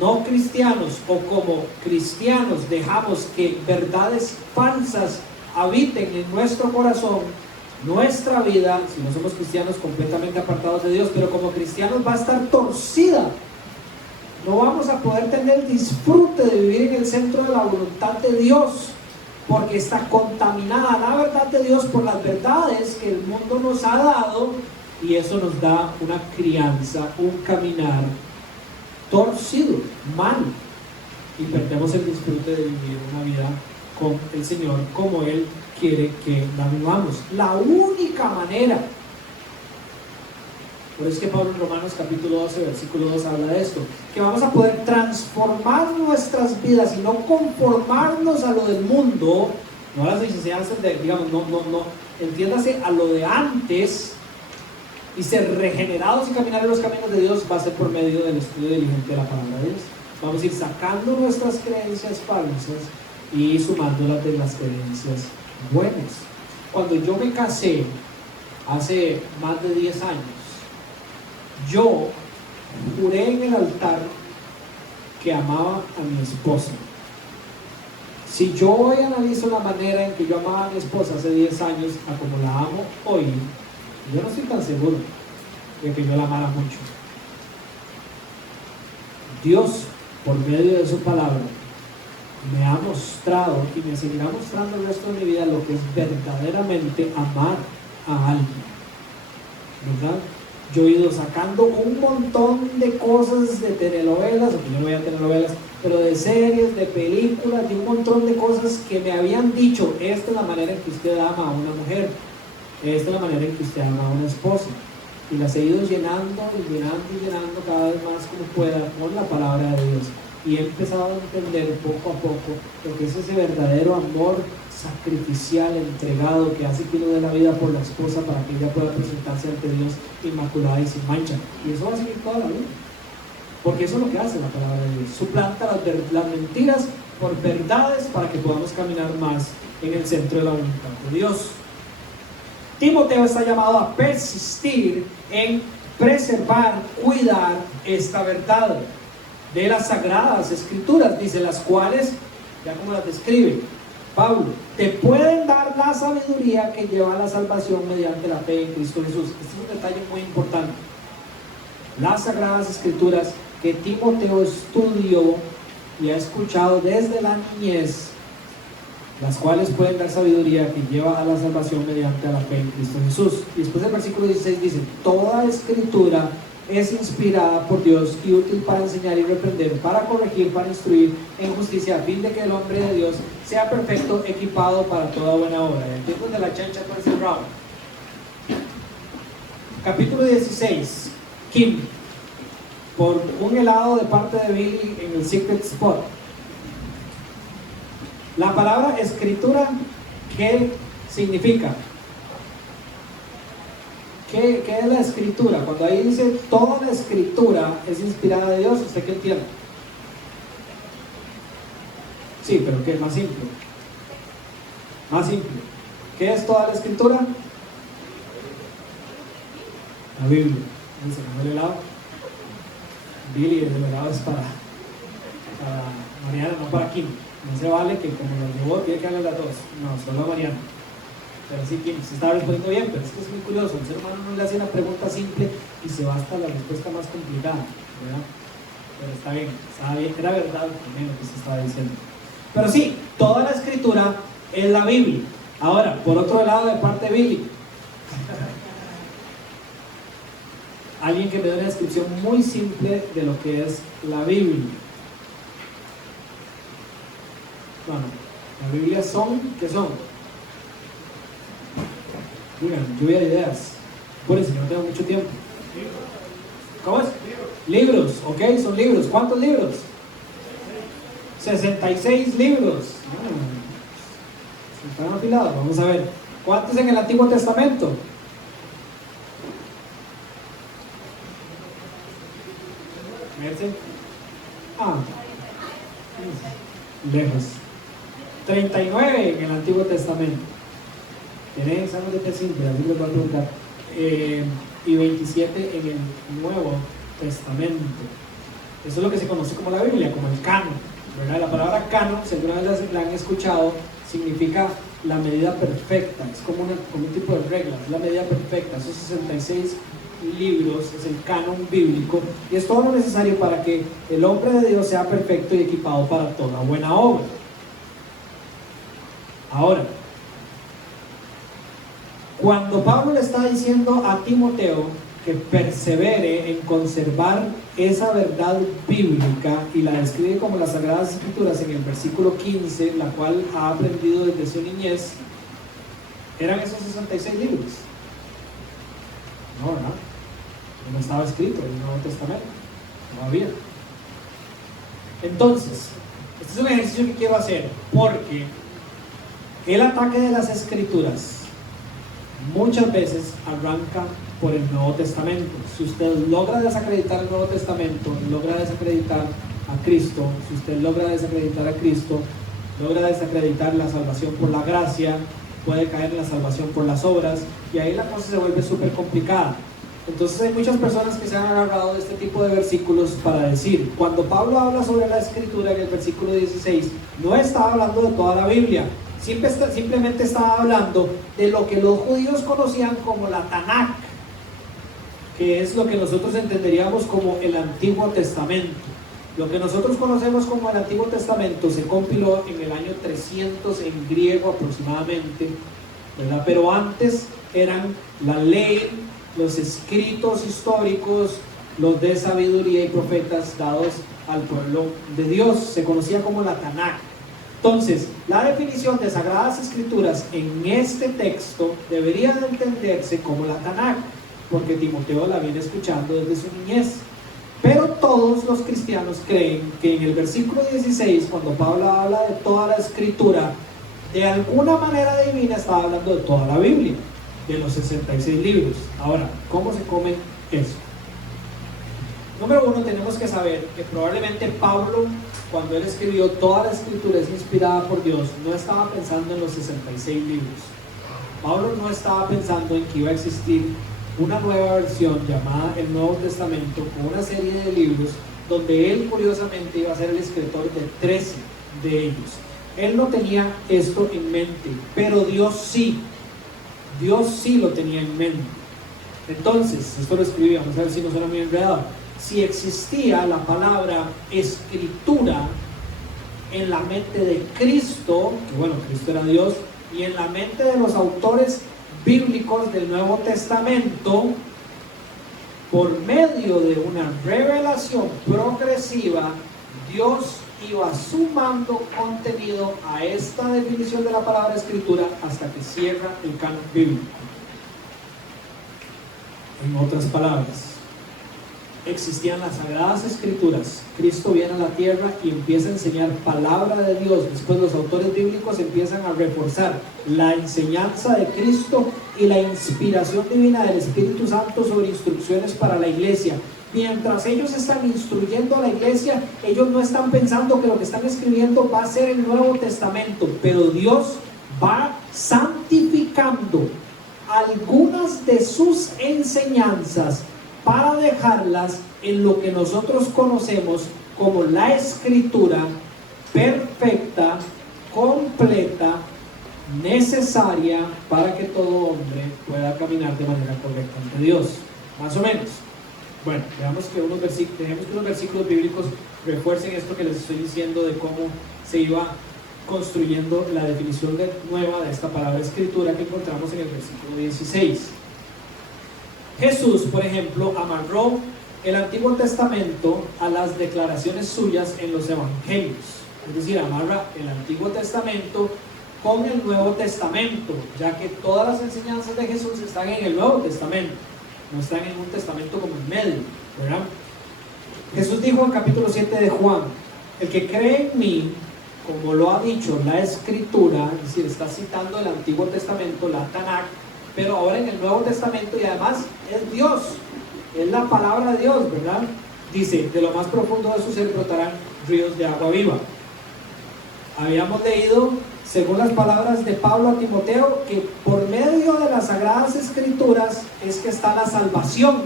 no cristianos o como cristianos dejamos que verdades falsas habiten en nuestro corazón, nuestra vida, si no somos cristianos, completamente apartados de Dios, pero como cristianos va a estar torcida. No vamos a poder tener el disfrute de vivir en el centro de la voluntad de Dios, porque está contaminada la verdad de Dios por las verdades que el mundo nos ha dado, y eso nos da una crianza, un caminar torcido, mal, y perdemos el disfrute de vivir una vida con el Señor como Él quiere que la vivamos. La única manera, por eso es que Pablo en Romanos capítulo 12 versículo 2 habla de esto, que vamos a poder transformar nuestras vidas y no conformarnos a lo del mundo, no a las enseñanzas de, digamos, no, entiéndase, a lo de antes, y ser regenerados y caminar en los caminos de Dios, va a ser por medio del estudio diligente de la palabra de Dios. Vamos a ir sacando nuestras creencias falsas y sumándolas de las creencias buenas. Cuando yo me casé hace más de 10 años, yo juré en el altar que amaba a mi esposa. Si yo hoy analizo la manera en que yo amaba a mi esposa hace 10 años a como la amo hoy, yo no estoy tan seguro de que yo la amara mucho. Dios, por medio de su palabra, me ha mostrado y me seguirá mostrando el resto de mi vida lo que es verdaderamente amar a alguien, ¿verdad? Yo he ido sacando un montón de cosas de telenovelas, aunque yo no veía telenovelas, pero de series, de películas, de un montón de cosas que me habían dicho, esta es la manera en que usted ama a una mujer, esta es la manera en que usted ama a una esposa. Y las he ido llenando y llenando y llenando cada vez más como pueda con la palabra de Dios. Y he empezado a entender poco a poco lo que es ese verdadero amor sacrificial, entregado, que hace que uno dé la vida por la esposa para que ella pueda presentarse ante Dios inmaculada y sin mancha. Y eso va a seguir toda la vida, porque eso es lo que hace la palabra de Dios: suplanta las mentiras por verdades para que podamos caminar más en el centro de la voluntad de Dios. Timoteo está llamado a persistir en preservar, cuidar esta verdad de las sagradas escrituras, dice, las cuales, ya como las describe Pablo, te pueden dar la sabiduría que lleva a la salvación mediante la fe en Cristo Jesús. Este es un detalle muy importante. Las sagradas escrituras que Timoteo estudió y ha escuchado desde la niñez, las cuales pueden dar sabiduría que lleva a la salvación mediante la fe en Cristo Jesús. Y después el versículo 16 dice: toda escritura es inspirada por Dios y útil para enseñar y reprender, para corregir, para instruir en justicia, a fin de que el hombre de Dios sea perfecto, equipado para toda buena obra. Y aquí es donde la chancha parece brava. Capítulo 16. Kim, por un helado de parte de Billy en el Secret Spot. La palabra escritura, ¿qué significa? ¿Qué es la escritura? Cuando ahí dice toda la escritura es inspirada de Dios, ¿usted qué entiende? Sí, pero ¿qué es más simple? Más simple. ¿Qué es toda la escritura? La Biblia. ¿Se me el helado? Billy, el helado es para Mariana, no para Kim. No se vale que como lo llevó, tiene que darle las dos. No, solo a Mariana. Pero sí, Kim se está respondiendo bien, pero es que es muy curioso. Un ser humano no le hace una pregunta simple y se va hasta la respuesta más complicada, ¿verdad? Pero está bien, era verdad también lo que se estaba diciendo. Pero sí, toda la escritura es la Biblia. Ahora, por otro lado, de parte de Billy, alguien que me dé una descripción muy simple de lo que es la Biblia. Bueno, la Biblia son, ¿qué son? Digan, lluvia de ideas. Por eso no tengo mucho tiempo. ¿Cómo es? Libros, ok, son libros. ¿Cuántos libros? 66 libros. Están afilados, vamos a ver. ¿Cuántos en el Antiguo Testamento? Lejos. 39 en el Antiguo Testamento. Tienen examen de simple, así les voy a preguntar. Y 27 en el Nuevo Testamento. Eso es lo que se conoce como la Biblia, como el canon, ¿verdad? La palabra canon, si alguna vez la han escuchado, significa la medida perfecta. Es como un tipo de regla, es la medida perfecta. Esos 66 libros es el canon bíblico y es todo lo necesario para que el hombre de Dios sea perfecto y equipado para toda buena obra. Ahora, cuando Pablo le está diciendo a Timoteo que persevere en conservar esa verdad bíblica y la describe como las Sagradas Escrituras en el versículo 15, la cual ha aprendido desde su niñez, eran esos 66 libros. No, ¿verdad? No estaba escrito en el Nuevo Testamento, no había. Entonces, este es un ejercicio que quiero hacer porque el ataque de las Escrituras muchas veces arranca por el Nuevo Testamento. Si usted logra desacreditar el Nuevo Testamento, logra desacreditar a Cristo, si usted logra desacreditar a Cristo, logra desacreditar la salvación por la gracia, puede caer en la salvación por las obras, y ahí la cosa se vuelve súper complicada. Entonces hay muchas personas que se han agarrado de este tipo de versículos para decir, cuando Pablo habla sobre la Escritura en el versículo 16, no está hablando de toda la Biblia, simplemente estaba hablando de lo que los judíos conocían como la Tanakh, que es lo que nosotros entenderíamos como el Antiguo Testamento. Lo que nosotros conocemos como el Antiguo Testamento se compiló en el año 300 en griego aproximadamente, ¿verdad? Pero antes eran la ley, los escritos históricos, los de sabiduría y profetas dados al pueblo de Dios. Se conocía como la Tanakh. Entonces, la definición de Sagradas Escrituras en este texto debería de entenderse como la Tanakh, porque Timoteo la viene escuchando desde su niñez. Pero todos los cristianos creen que en el versículo 16, cuando Pablo habla de toda la Escritura, de alguna manera divina está hablando de toda la Biblia, de los 66 libros. Ahora, ¿cómo se come eso? Número uno, tenemos que saber que probablemente Pablo, cuando él escribió toda la Escritura es inspirada por Dios, no estaba pensando en los 66 libros. Pablo no estaba pensando en que iba a existir una nueva versión llamada el Nuevo Testamento, con una serie de libros donde él curiosamente iba a ser el escritor de 13 de ellos. Él no tenía esto en mente, pero Dios sí lo tenía en mente. Entonces, esto lo escribí, vamos a ver si no suena muy enredado. Si existía la palabra escritura en la mente de Cristo, que bueno, Cristo era Dios, y en la mente de los autores bíblicos del Nuevo Testamento, por medio de una revelación progresiva, Dios iba sumando contenido a esta definición de la palabra escritura hasta que cierra el canon bíblico. En otras palabras, existían las Sagradas Escrituras. Cristo viene a la tierra y empieza a enseñar palabra de Dios. Después los autores bíblicos empiezan a reforzar la enseñanza de Cristo y la inspiración divina del Espíritu Santo sobre instrucciones para la iglesia. Mientras ellos están instruyendo a la iglesia, ellos no están pensando que lo que están escribiendo va a ser el Nuevo Testamento, pero Dios va santificando algunas de sus enseñanzas para dejarlas en lo que nosotros conocemos como la Escritura perfecta, completa, necesaria para que todo hombre pueda caminar de manera correcta ante Dios. Más o menos. Bueno, veamos que unos versículos bíblicos refuercen esto que les estoy diciendo de cómo se iba construyendo la definición nueva de esta palabra escritura que encontramos en el versículo 16. Jesús, por ejemplo, amarró el Antiguo Testamento a las declaraciones suyas en los Evangelios. Es decir, amarra el Antiguo Testamento con el Nuevo Testamento, ya que todas las enseñanzas de Jesús están en el Nuevo Testamento, no están en un testamento como en medio, ¿verdad? Jesús dijo en capítulo 7 de Juan: el que cree en mí, como lo ha dicho la Escritura, es decir, está citando el Antiguo Testamento, la Tanakh, pero ahora en el Nuevo Testamento, y además es Dios, es la palabra de Dios, ¿verdad? Dice: de lo más profundo de su ser brotarán ríos de agua viva. Habíamos leído, según las palabras de Pablo a Timoteo, que por medio de las Sagradas Escrituras es que está la salvación.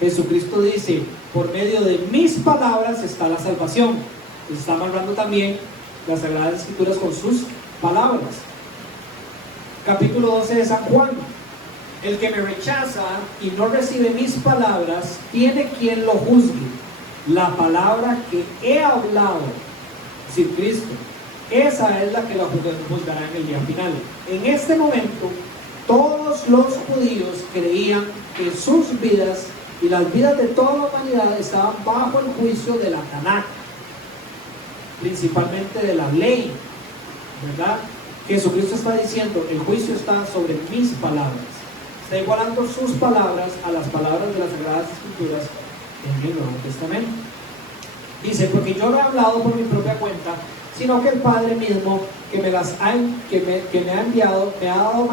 Jesucristo dice: por medio de mis palabras está la salvación. Está amarrando también las Sagradas Escrituras con sus palabras. Capítulo 12 de San Juan: el que me rechaza y no recibe mis palabras, tiene quien lo juzgue. La palabra que he hablado, es decir, Cristo, esa es la que lo juzgará en el día final. En este momento, todos los judíos creían que sus vidas y las vidas de toda la humanidad estaban bajo el juicio de la Tanakh, principalmente de la ley, ¿verdad? Jesucristo está diciendo: el juicio está sobre mis palabras. Está igualando sus palabras a las palabras de las Sagradas Escrituras en el Nuevo Testamento. Dice: porque yo no he hablado por mi propia cuenta, sino que el Padre mismo que me ha enviado me ha dado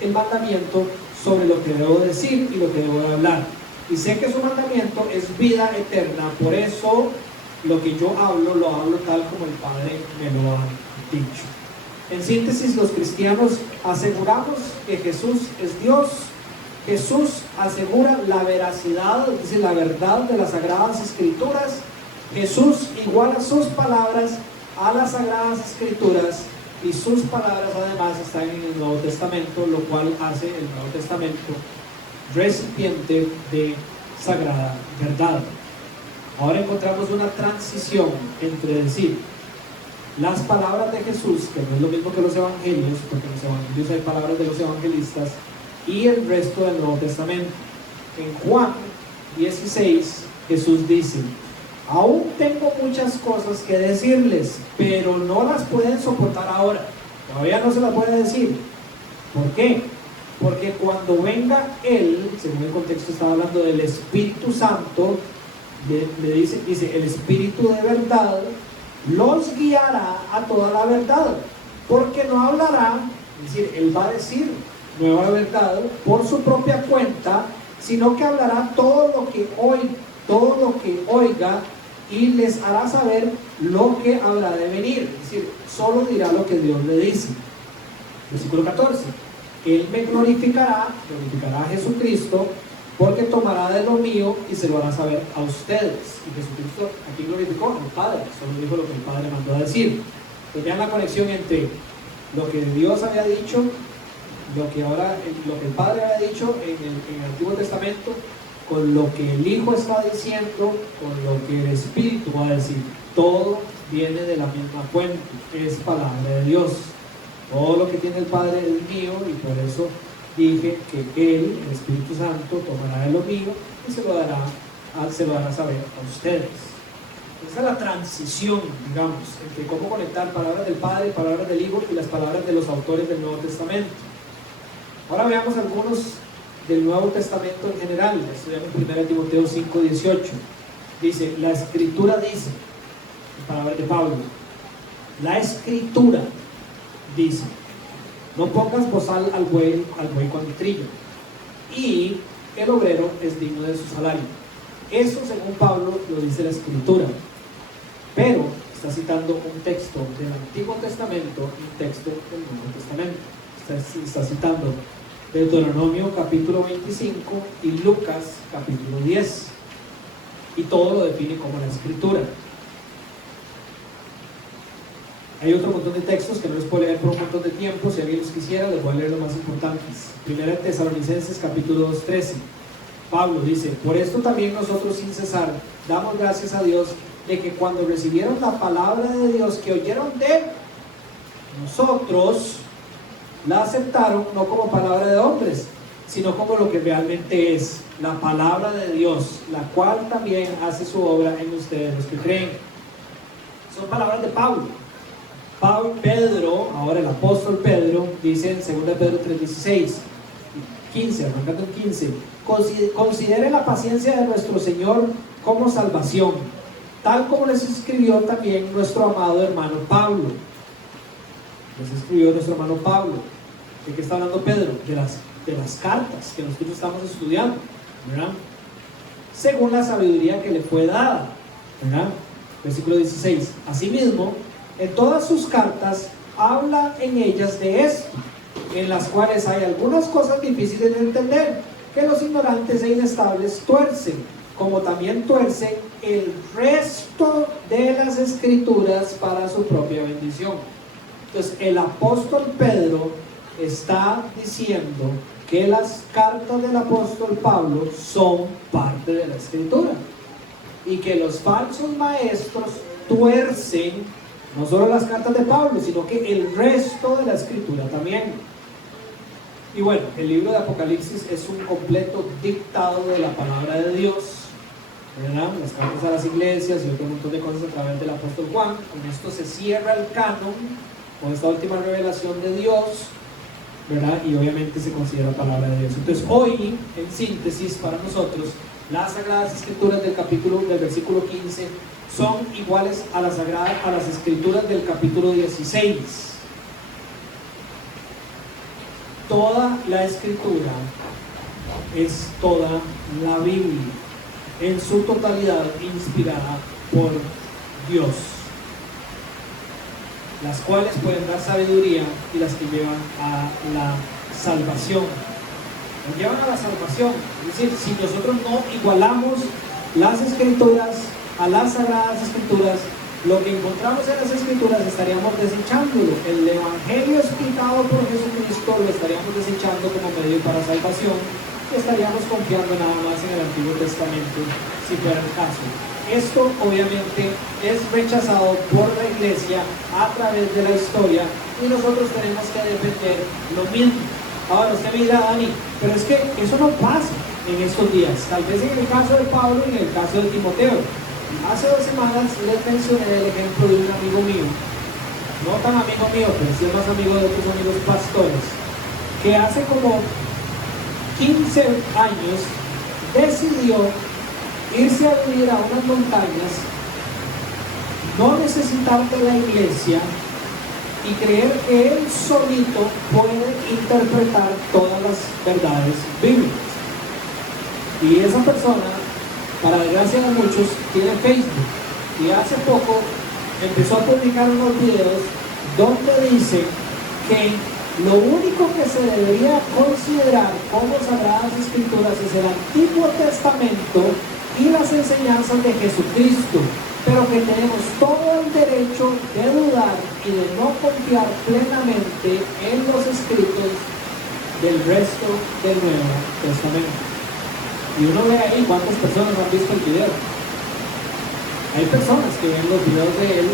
el mandamiento sobre lo que debo decir y lo que debo hablar. Y sé que su mandamiento es vida eterna, por eso lo que yo hablo, lo hablo tal como el Padre me lo ha dicho. En síntesis, los cristianos aseguramos que Jesús es Dios. Jesús asegura la veracidad, es decir, la verdad de las Sagradas Escrituras. Jesús iguala sus palabras a las Sagradas Escrituras, y sus palabras además están en el Nuevo Testamento, lo cual hace el Nuevo Testamento recipiente de sagrada verdad. Ahora encontramos una transición entre decir las palabras de Jesús, que no es lo mismo que los evangelios, porque en los evangelios hay palabras de los evangelistas, y el resto del Nuevo Testamento. En Juan 16, Jesús dice: Aún tengo muchas cosas que decirles, pero no las pueden soportar ahora. Todavía no se las puede decir. ¿Por qué? Porque cuando venga Él, según el contexto estaba hablando del Espíritu Santo, le dice, el Espíritu de verdad, los guiará a toda la verdad. Porque no hablará, es decir, Él va a decir nueva verdad por su propia cuenta, sino que hablará todo lo que oiga y les hará saber lo que habrá de venir. Es decir, solo dirá lo que Dios le dice. Versículo 14. Él me glorificará a Jesucristo, porque tomará de lo mío y se lo hará saber a ustedes. Y Jesucristo aquí glorificó al Padre, solo dijo lo que el Padre mandó a decir. Entonces vean la conexión entre lo que Dios había dicho, lo que el Padre había dicho en el Antiguo Testamento, con lo que el Hijo está diciendo, con lo que el Espíritu va a decir. Todo viene de la misma fuente, es palabra de Dios. Todo lo que tiene el Padre es mío, y por eso dije que Él, el Espíritu Santo, tomará de lo mío y se lo dará saber a ustedes. Esa es la transición, digamos, entre cómo conectar palabras del Padre, palabras del Hijo y las palabras de los autores del Nuevo Testamento. Ahora veamos algunos del Nuevo Testamento en general. Estudiamos 1 Timoteo 5:18. Dice, la Escritura dice, en palabras de Pablo, la Escritura dice, no pongas bozal al buey cuando trilla, y el obrero es digno de su salario. Eso, según Pablo, lo dice la Escritura, pero está citando un texto del Antiguo Testamento y un texto del Nuevo Testamento. Está citando Deuteronomio capítulo 25 y Lucas capítulo 10, y todo lo define como la Escritura. Hay otro montón de textos que no les puedo leer por un montón de tiempo. Si alguien los quisiera, les voy a leer los más importantes. 1 Tesalonicenses capítulo 2:13. Pablo dice, por esto también nosotros sin cesar damos gracias a Dios de que cuando recibieron la palabra de Dios que oyeron de nosotros, la aceptaron no como palabra de hombres, sino como lo que realmente es, la palabra de Dios, la cual también hace su obra en ustedes los que creen. Son palabras de Pablo. Pedro, ahora el apóstol Pedro, dice en 2 Pedro 3:16, 15, arrancando en 15, considere la paciencia de nuestro Señor como salvación, tal como les escribió también nuestro amado hermano Pablo. Les escribió nuestro hermano Pablo. ¿De qué está hablando Pedro? De las cartas que nosotros estamos estudiando, ¿verdad? Según la sabiduría que le fue dada, ¿verdad? Versículo 16. Asimismo, en todas sus cartas habla en ellas de esto, en las cuales hay algunas cosas difíciles de entender, que los ignorantes e inestables tuercen, como también tuercen el resto de las Escrituras para su propia bendición. Entonces el apóstol Pedro está diciendo que las cartas del apóstol Pablo son parte de la Escritura, y que los falsos maestros tuercen no solo las cartas de Pablo, sino que el resto de la Escritura también. Y bueno, el libro de Apocalipsis es un completo dictado de la palabra de Dios, ¿verdad? Las cartas a las iglesias y otro montón de cosas a través del apóstol Juan. Con esto se cierra el canon, con esta última revelación de Dios, ¿verdad? Y obviamente se considera palabra de Dios. Entonces hoy, en síntesis para nosotros, las Sagradas Escrituras del versículo 15 son iguales a las Escrituras del capítulo 16. Toda la Escritura es toda la Biblia, en su totalidad inspirada por Dios, las cuales pueden dar sabiduría y las que llevan a la salvación. Nos llevan a la salvación. Es decir, si nosotros no igualamos las Escrituras a las Sagradas Escrituras, lo que encontramos en las Escrituras estaríamos desechándolo. El Evangelio explicado por Jesucristo lo estaríamos desechando como medio para salvación, y estaríamos confiando nada más en el Antiguo Testamento, si fuera el caso. Esto obviamente es rechazado por la iglesia a través de la historia, y nosotros tenemos que defender lo mismo. Ahora usted me dirá, Dani, pero es que eso no pasa en estos días, tal vez en el caso de Pablo y en el caso de Timoteo. Hace 2 semanas les mencioné el ejemplo de un amigo mío, no tan amigo mío, pero sí es más amigo de otros amigos pastores, que hace como 15 años decidió irse a vivir a unas montañas, no necesitar de la iglesia y creer que él solito puede interpretar todas las verdades bíblicas. Y esa persona, para desgracia de muchos, tiene Facebook y hace poco empezó a publicar unos videos donde dice que lo único que se debería considerar como Sagradas Escrituras es el Antiguo Testamento y las enseñanzas de Jesucristo, pero que tenemos todo el derecho de dudar y de no confiar plenamente en los escritos del resto del Nuevo Testamento. Y uno ve ahí cuántas personas han visto el video. Hay personas que ven los videos de él,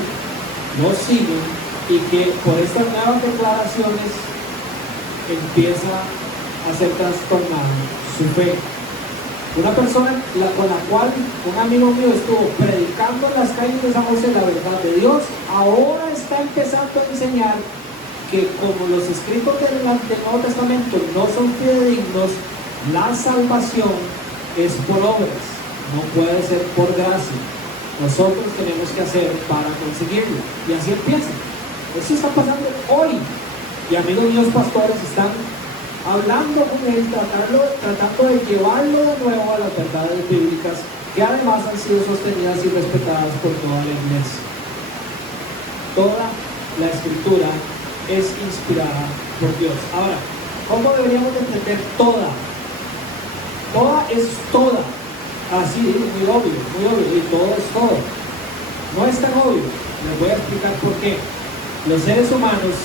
lo siguen y que por estas nuevas declaraciones empieza a ser trastornado su fe. Una persona con la cual un amigo mío estuvo predicando en las calles de San José la verdad de Dios, ahora está empezando a enseñar que como los escritos del Nuevo Testamento no son fidedignos, la salvación es por obras, no puede ser por gracia. Nosotros tenemos que hacer para conseguirlo. Y así empieza. Eso está pasando hoy. Y amigos míos pastores están hablando con él, tratando de llevarlo de nuevo a las verdades bíblicas, que además han sido sostenidas y respetadas por toda la iglesia. Toda la escritura es inspirada por Dios. Ahora, ¿cómo deberíamos entender toda? Toda es toda. Así, muy obvio, y todo es todo. No es tan obvio. Les voy a explicar por qué. Los seres humanos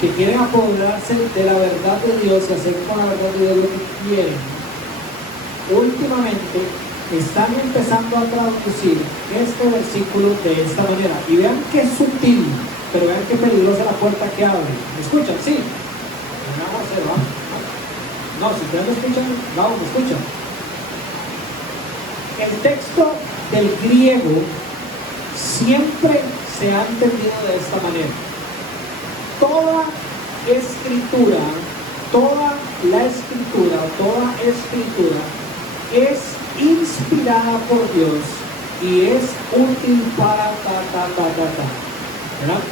que quieren apoderarse de la verdad de Dios y hacer con la verdad de Dios lo que quieren, últimamente están empezando a traducir este versículo de esta manera. Y vean qué sutil, pero vean qué peligrosa la puerta que abre. ¿Me escuchan? Sí. No, si ustedes me escuchan, vamos, me escuchan. El texto del griego siempre se ha entendido de esta manera. Toda escritura es inspirada por Dios y es útil para ¿verdad?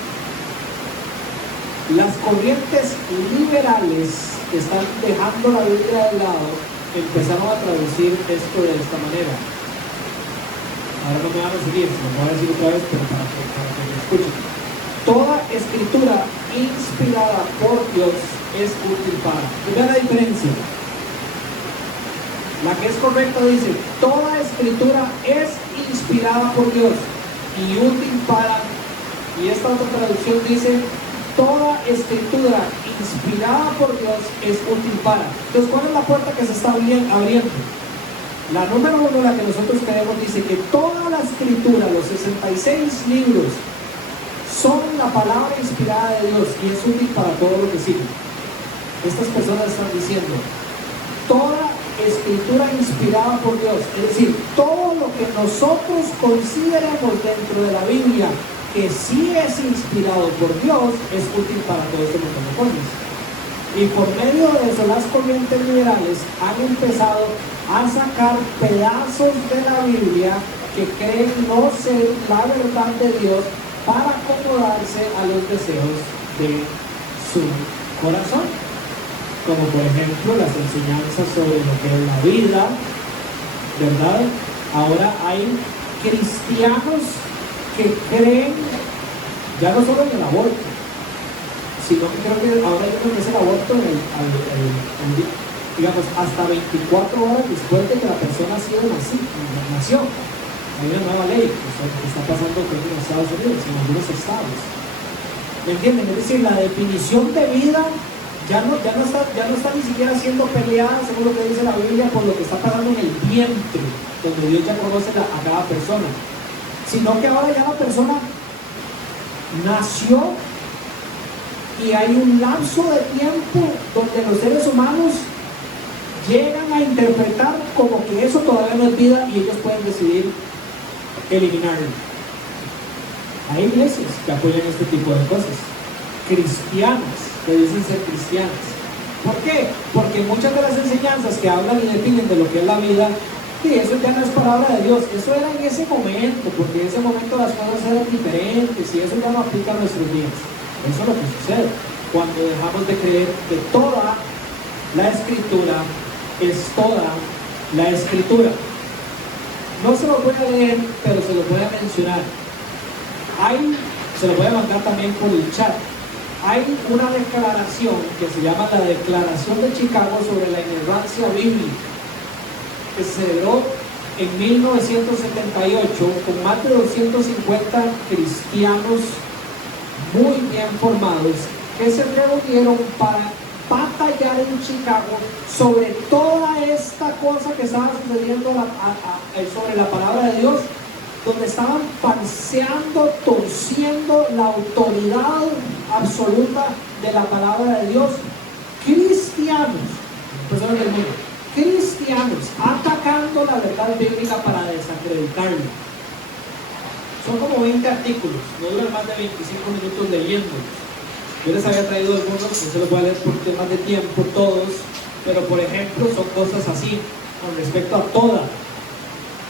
Las corrientes liberales que están dejando la Biblia de lado empezaron a traducir esto de esta manera. Ahora no me van a seguir, se lo voy a decir otra vez, pero para que me escuchen. Toda escritura inspirada por Dios es útil para. Vean la diferencia. La que es correcta dice, toda escritura es inspirada por Dios y útil para. Y esta otra traducción dice, toda escritura inspirada por Dios es útil para. Entonces, ¿cuál es la puerta que se está abriendo? La número 1, la que nosotros creemos, dice que toda la escritura, los 66 libros, son la palabra inspirada de Dios y es útil para todo lo que sigue. Estas personas están diciendo, toda escritura inspirada por Dios, es decir, todo lo que nosotros consideremos dentro de la Biblia que sí es inspirado por Dios, es útil para todo este montón de cosas. Y por medio de eso, las corrientes liberales han empezado a sacar pedazos de la Biblia que creen no ser la verdad de Dios para acomodarse a los deseos de su corazón. Como por ejemplo las enseñanzas sobre lo que es la vida, ¿verdad? Ahora hay cristianos que creen ya no solo en el aborto, sino que creo que ahora yo creo que es el aborto digamos, hasta 24 horas después de que la persona nació. Hay una nueva ley que está pasando en los Estados Unidos, en algunos estados. ¿Me entienden? Es decir, la definición de vida ya no está ni siquiera siendo peleada, según lo que dice la Biblia, por lo que está pasando en el vientre, donde Dios ya conoce a cada persona. Sino que ahora ya la persona nació y hay un lapso de tiempo donde los seres humanos llegan a interpretar como que eso todavía no es vida y ellos pueden decidir eliminarlo. Hay iglesias que apoyan este tipo de cosas, cristianas que dicen ser cristianas. ¿Por qué? Porque muchas de las enseñanzas que hablan y definen de lo que es la vida, sí, eso ya no es palabra de Dios, eso era en ese momento, porque en ese momento las cosas eran diferentes y eso ya no aplica a nuestros días. Eso es lo que sucede cuando dejamos de creer que toda la escritura es toda la escritura. No se lo voy a leer, pero se lo voy a mencionar. Se lo voy a mandar también por el chat. Hay una declaración que se llama la Declaración de Chicago sobre la inerrancia bíblica, que se celebró en 1978 con más de 250 cristianos muy bien formados que se reunieron para batallar en Chicago sobre toda esta cosa que estaba sucediendo sobre la palabra de Dios, donde estaban falseando, torciendo la autoridad absoluta de la palabra de Dios. Cristianos, personas del mundo, cristianos atacando la verdad bíblica para desacreditarla. Son como 20 artículos, no duran más de 25 minutos leyéndolos. Yo les había traído algunos, no se los voy a leer por temas de tiempo todos, pero por ejemplo son cosas así con respecto a toda.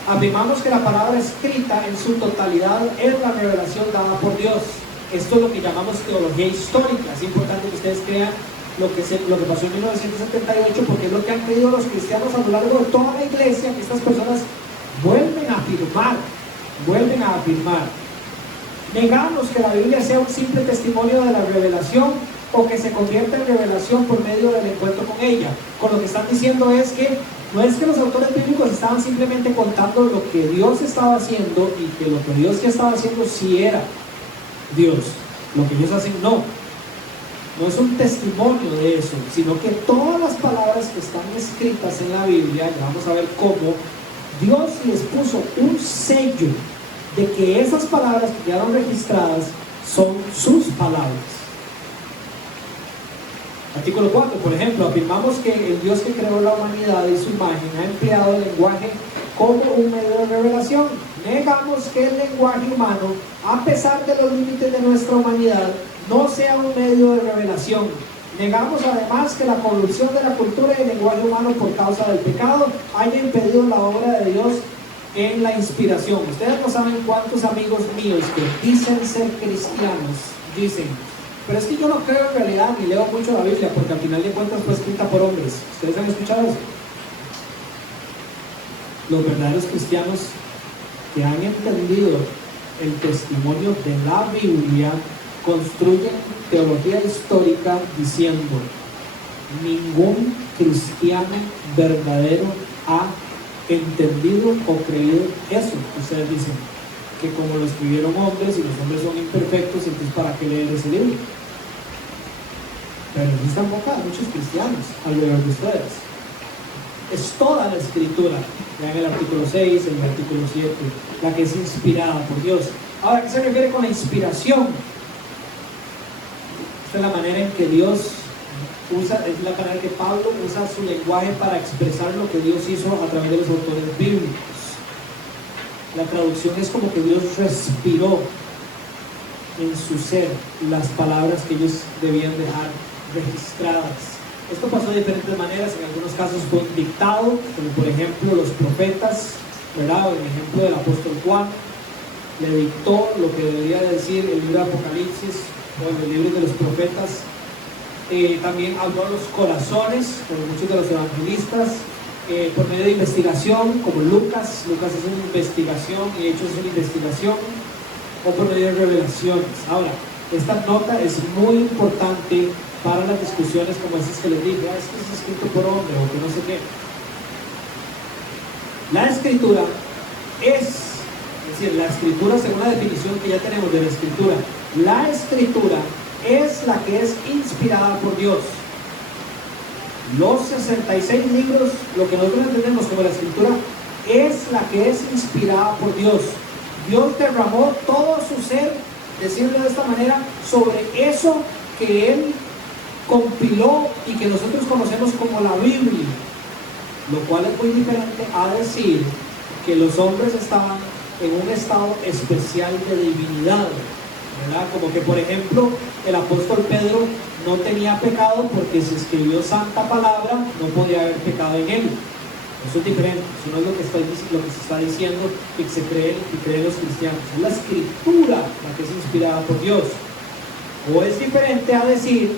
Afirmamos que la palabra escrita en su totalidad es la revelación dada por Dios. Esto es lo que llamamos teología histórica. Es importante que ustedes crean lo que pasó en 1978, porque es lo que han creído los cristianos a lo largo de toda la iglesia, que estas personas vuelven a afirmar. Negamos que la Biblia sea un simple testimonio de la revelación o que se convierta en revelación por medio del encuentro con ella. Con lo que están diciendo es que no es que los autores bíblicos estaban simplemente contando lo que Dios estaba haciendo y que lo que Dios ya estaba haciendo sí era Dios. Lo que ellos hacen no es un testimonio de eso, sino que todas las palabras que están escritas en la Biblia, ya vamos a ver cómo, Dios les puso un sello de que esas palabras que quedaron registradas son sus palabras. Artículo 4, por ejemplo, afirmamos que el Dios que creó la humanidad y su imagen ha empleado el lenguaje como un medio de revelación. Negamos que el lenguaje humano, a pesar de los límites de nuestra humanidad, no sea un medio de revelación. Negamos además que la corrupción de la cultura y el lenguaje humano por causa del pecado haya impedido la obra de Dios en la inspiración. Ustedes no saben cuántos amigos míos que dicen ser cristianos dicen: pero es que yo no creo en realidad ni leo mucho la Biblia, porque al final de cuentas fue escrita por hombres. ¿Ustedes han escuchado eso? Los verdaderos cristianos que han entendido el testimonio de la Biblia construyen teología histórica diciendo: ningún cristiano verdadero ha entendido o creído eso. Ustedes dicen que como lo escribieron hombres y los hombres son imperfectos, entonces ¿para qué leer ese libro? Pero no están enfocados muchos cristianos alrededor de ustedes. Es toda la escritura, vean el artículo 6, el artículo 7, la que es inspirada por Dios. Ahora, ¿qué se refiere con la inspiración? Esta es la manera en que Dios usa, es la manera que Pablo usa su lenguaje para expresar lo que Dios hizo a través de los autores bíblicos. La traducción es como que Dios respiró en su ser las palabras que ellos debían dejar registradas. Esto pasó de diferentes maneras. En algunos casos fue un dictado, como por ejemplo los profetas, ¿verdad? El ejemplo del apóstol Juan le dictó lo que debería decir el libro de Apocalipsis o en el libro de los profetas. También habló a los corazones, como muchos de los evangelistas, por medio de investigación, como Lucas es una investigación y Hechos es una investigación, o por medio de revelaciones. Ahora, esta nota es muy importante para las discusiones como esas que les dije: es que es escrito por hombre o que no sé qué. La escritura es decir, la escritura, según la definición que ya tenemos de la escritura, la escritura es la que es inspirada por Dios. Los 66 libros, lo que nosotros entendemos como la escritura, es la que es inspirada por Dios. Dios derramó todo su ser, decirlo de esta manera, sobre eso que Él compiló y que nosotros conocemos como la Biblia, lo cual es muy diferente a decir que los hombres estaban en un estado especial de divinidad, ¿verdad? Como que, por ejemplo, el apóstol Pedro no tenía pecado porque si escribió santa palabra, no podía haber pecado en él. Eso es diferente, eso no es lo que se está diciendo que se creen los cristianos. Es la escritura la que es inspirada por Dios. O es diferente a decir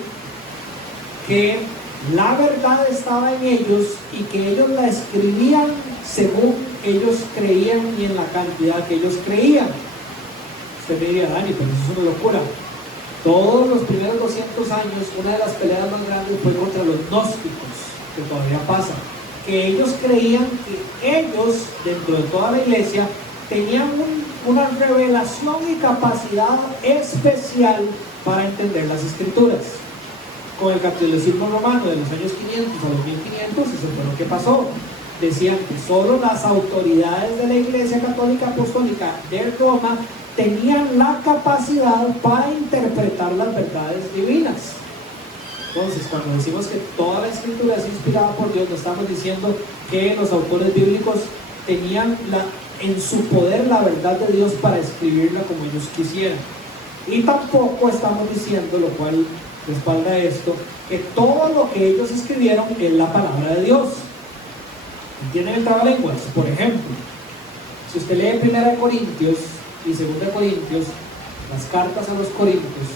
que la verdad estaba en ellos y que ellos la escribían según ellos creían y en la cantidad que ellos creían. Usted me diría, Dani, pero eso es una locura. Todos los primeros 200 años, una de las peleas más grandes fue contra los gnósticos, que todavía pasa. Que ellos creían que ellos, dentro de toda la iglesia, tenían una revelación y capacidad especial para entender las escrituras. Con el catolicismo romano de los años 500 a los 1500, eso fue lo que pasó. Decían que solo las autoridades de la Iglesia Católica Apostólica de Roma tenían la capacidad para interpretar las verdades divinas. Entonces, cuando decimos que toda la escritura es inspirada por Dios, no estamos diciendo que los autores bíblicos tenían en su poder la verdad de Dios para escribirla como ellos quisieran. Y tampoco estamos diciendo, lo cual respalda esto, que todo lo que ellos escribieron es la palabra de Dios. ¿Entienden el trabalenguas? Por ejemplo, si usted lee 1 Corintios y 2 Corintios, las cartas a los Corintios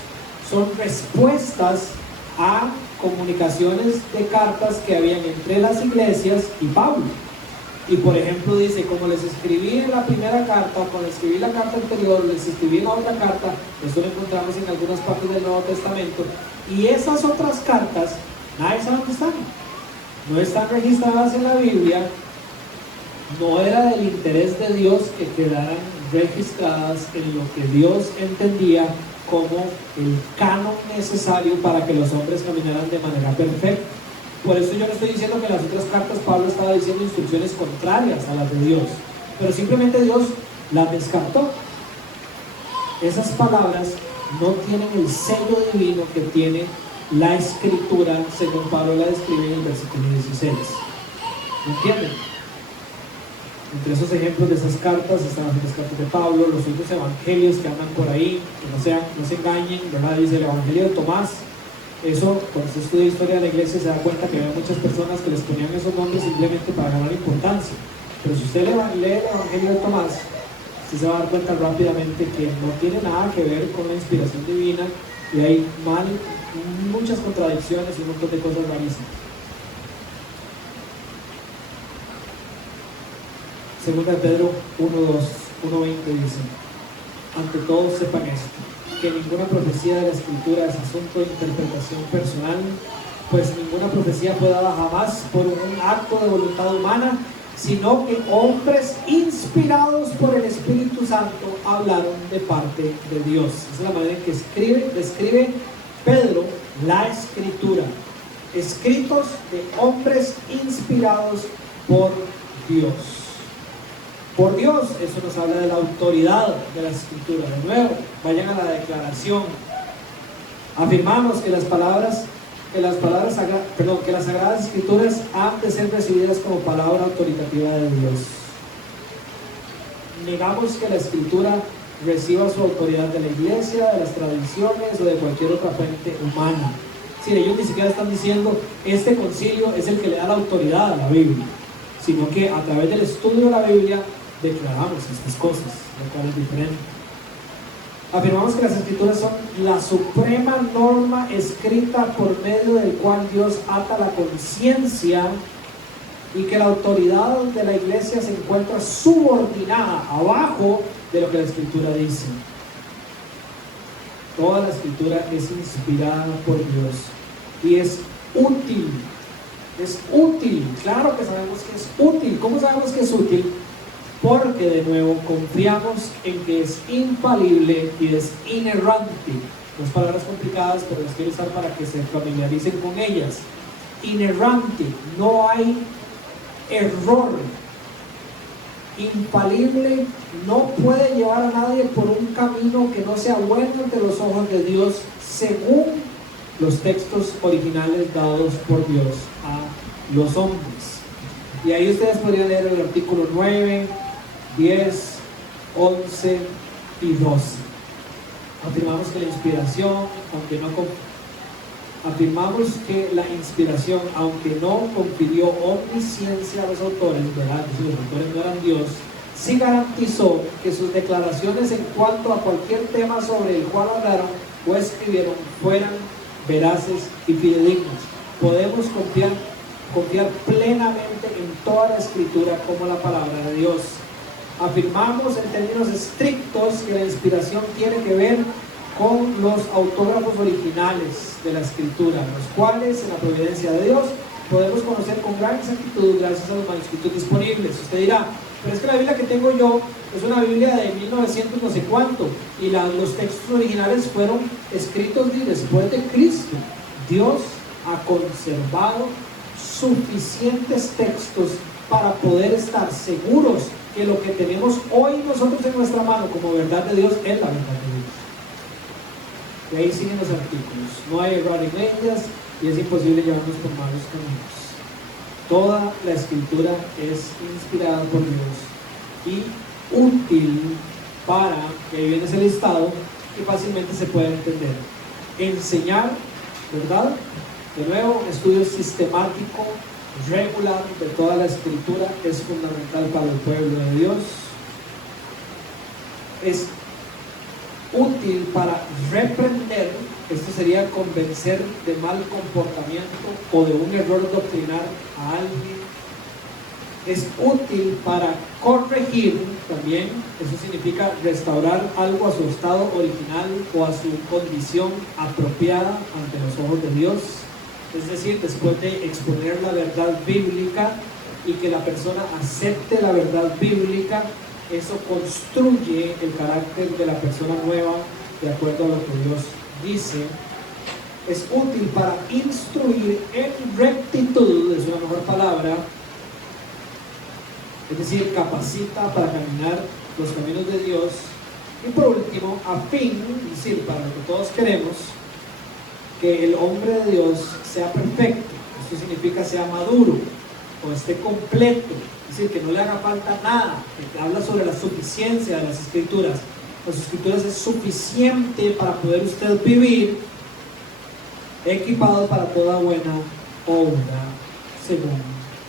son respuestas a comunicaciones de cartas que habían entre las iglesias y Pablo. Y por ejemplo dice, como les escribí en la primera carta, cuando escribí la carta anterior, les escribí en la otra carta, eso lo encontramos en algunas partes del Nuevo Testamento, y esas otras cartas, nadie sabe dónde están. No están registradas en la Biblia, no era del interés de Dios que quedaran registradas en lo que Dios entendía como el canon necesario para que los hombres caminaran de manera perfecta. Por eso yo no estoy diciendo que en las otras cartas Pablo estaba diciendo instrucciones contrarias a las de Dios, pero simplemente Dios las descartó. Esas palabras no tienen el sello divino que tiene la escritura, según Pablo la describe en el versículo 16. ¿Me entienden? Entre esos ejemplos de esas cartas están las otras cartas de Pablo, los otros evangelios que andan por ahí, que no se engañen, ¿verdad? Dice el evangelio de Tomás. Eso, cuando se estudia historia de la iglesia, se da cuenta que había muchas personas que les ponían esos nombres simplemente para ganar importancia. Pero si usted lee el evangelio de Tomás, usted se va a dar cuenta rápidamente que no tiene nada que ver con la inspiración divina y hay muchas contradicciones y un montón de cosas rarísimas. Segunda de Pedro 1:20 dice: ante todo sepan esto, que ninguna profecía de la escritura es asunto de interpretación personal, pues ninguna profecía fue dada jamás por un acto de voluntad humana, sino que hombres inspirados por el Espíritu Santo hablaron de parte de Dios. Esa es la manera en que describe Pedro la escritura. Escritos de hombres inspirados por Dios. Por Dios, eso nos habla de la autoridad de la escritura. De nuevo, vayan a la declaración. Afirmamos que las sagradas escrituras han de ser recibidas como palabra autoritativa de Dios. Negamos que la escritura reciba su autoridad de la iglesia, de las tradiciones o de cualquier otra fuente humana. Es decir, ellos ni siquiera están diciendo este concilio es el que le da la autoridad a la Biblia, sino que a través del estudio de la Biblia declaramos estas cosas, lo cual es diferente. Afirmamos que las escrituras son la suprema norma escrita por medio del cual Dios ata la conciencia y que la autoridad de la iglesia se encuentra subordinada abajo de lo que la escritura dice. Toda la escritura es inspirada por Dios y es útil. Es útil, claro que sabemos que es útil. ¿Cómo sabemos que es útil? Porque de nuevo confiamos en que es infalible y es inerrante. Dos palabras complicadas, pero las quiero usar para que se familiaricen con ellas. Inerrante, no hay error. Infalible, no puede llevar a nadie por un camino que no sea bueno ante los ojos de Dios, según los textos originales dados por Dios a los hombres. Y ahí ustedes podrían leer el artículo 9, 10, 11 y 12. Afirmamos que la inspiración, aunque no confirió omnisciencia a los autores, ¿verdad? Si los autores no eran Dios, sí garantizó que sus declaraciones en cuanto a cualquier tema sobre el cual hablaron o escribieron fueran veraces y fidedignas. Podemos confiar plenamente en toda la Escritura como la palabra de Dios. Afirmamos en términos estrictos que la inspiración tiene que ver con los autógrafos originales de la Escritura, los cuales en la providencia de Dios podemos conocer con gran exactitud gracias a los manuscritos disponibles. Usted dirá, pero es que la Biblia que tengo yo es una Biblia de 1900 no sé cuánto, y los textos originales fueron escritos después de Cristo. Dios ha conservado suficientes textos para poder estar seguros que lo que tenemos hoy nosotros en nuestra mano como verdad de Dios es la verdad de Dios. Y ahí siguen los artículos. No hay error en ellas y es imposible llevarnos por malos caminos. Toda la Escritura es inspirada por Dios y útil para, que ahí viene ese listado, y fácilmente se puede entender. Enseñar, ¿verdad? De nuevo, un estudio sistemático, regular de toda la Escritura es fundamental para el pueblo de Dios. Es útil para reprender, esto sería convencer de mal comportamiento o de un error doctrinal a alguien. Es útil para corregir también, eso significa restaurar algo a su estado original o a su condición apropiada ante los ojos de Dios. Es decir, después de exponer la verdad bíblica y que la persona acepte la verdad bíblica, eso construye el carácter de la persona nueva de acuerdo a lo que Dios dice. Es útil para instruir en rectitud, es una mejor palabra, es decir, capacita para caminar los caminos de Dios. Y por último, a fin, es decir, para lo que todos queremos, que el hombre de Dios sea perfecto. Esto significa sea maduro o esté completo, es decir, que no le haga falta nada. Que habla sobre la suficiencia de las Escrituras. Las Escrituras es suficiente para poder usted vivir equipado para toda buena obra según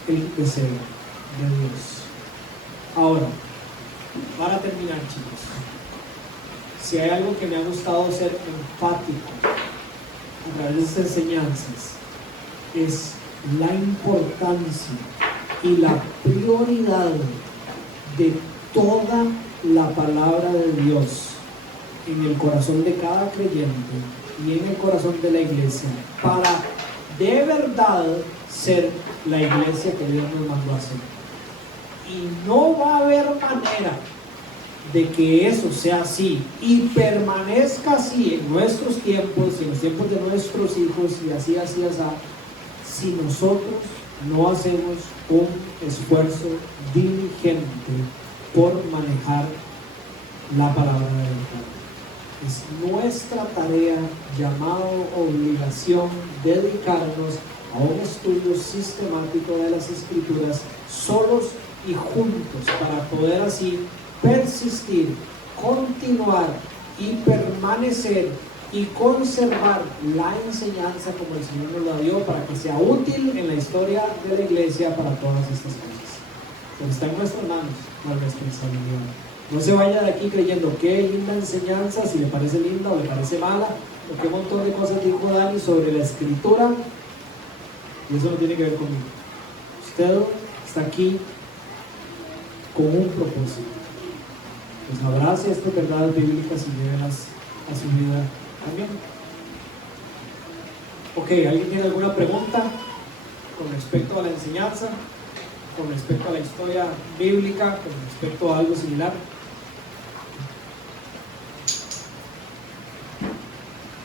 el deseo de Dios. Ahora, para terminar, chicos, si hay algo que me ha gustado ser enfático a través de estas enseñanzas, es la importancia y la prioridad de toda la palabra de Dios en el corazón de cada creyente y en el corazón de la iglesia, para de verdad ser la iglesia que Dios nos mandó a ser. Y no va a haber manera de que eso sea así y permanezca así en nuestros tiempos y en los tiempos de nuestros hijos y así, si nosotros no hacemos un esfuerzo diligente por manejar la palabra de Dios. Es nuestra tarea, llamado, obligación, dedicarnos a un estudio sistemático de las Escrituras, solos y juntos, para poder así persistir, continuar y permanecer y conservar la enseñanza como el Señor nos la dio, para que sea útil en la historia de la iglesia para todas estas cosas. Pero está en nuestras manos la responsabilidad. No se vaya de aquí creyendo qué linda enseñanza, si le parece linda o le parece mala, o qué montón de cosas dijo Dani sobre la Escritura, y eso no tiene que ver conmigo. Usted está aquí con un propósito. Pues abrace estas verdades bíblicas y llévelas a su vida también. Ok, ¿alguien tiene alguna pregunta con respecto a la enseñanza, con respecto a la historia bíblica, con respecto a algo similar?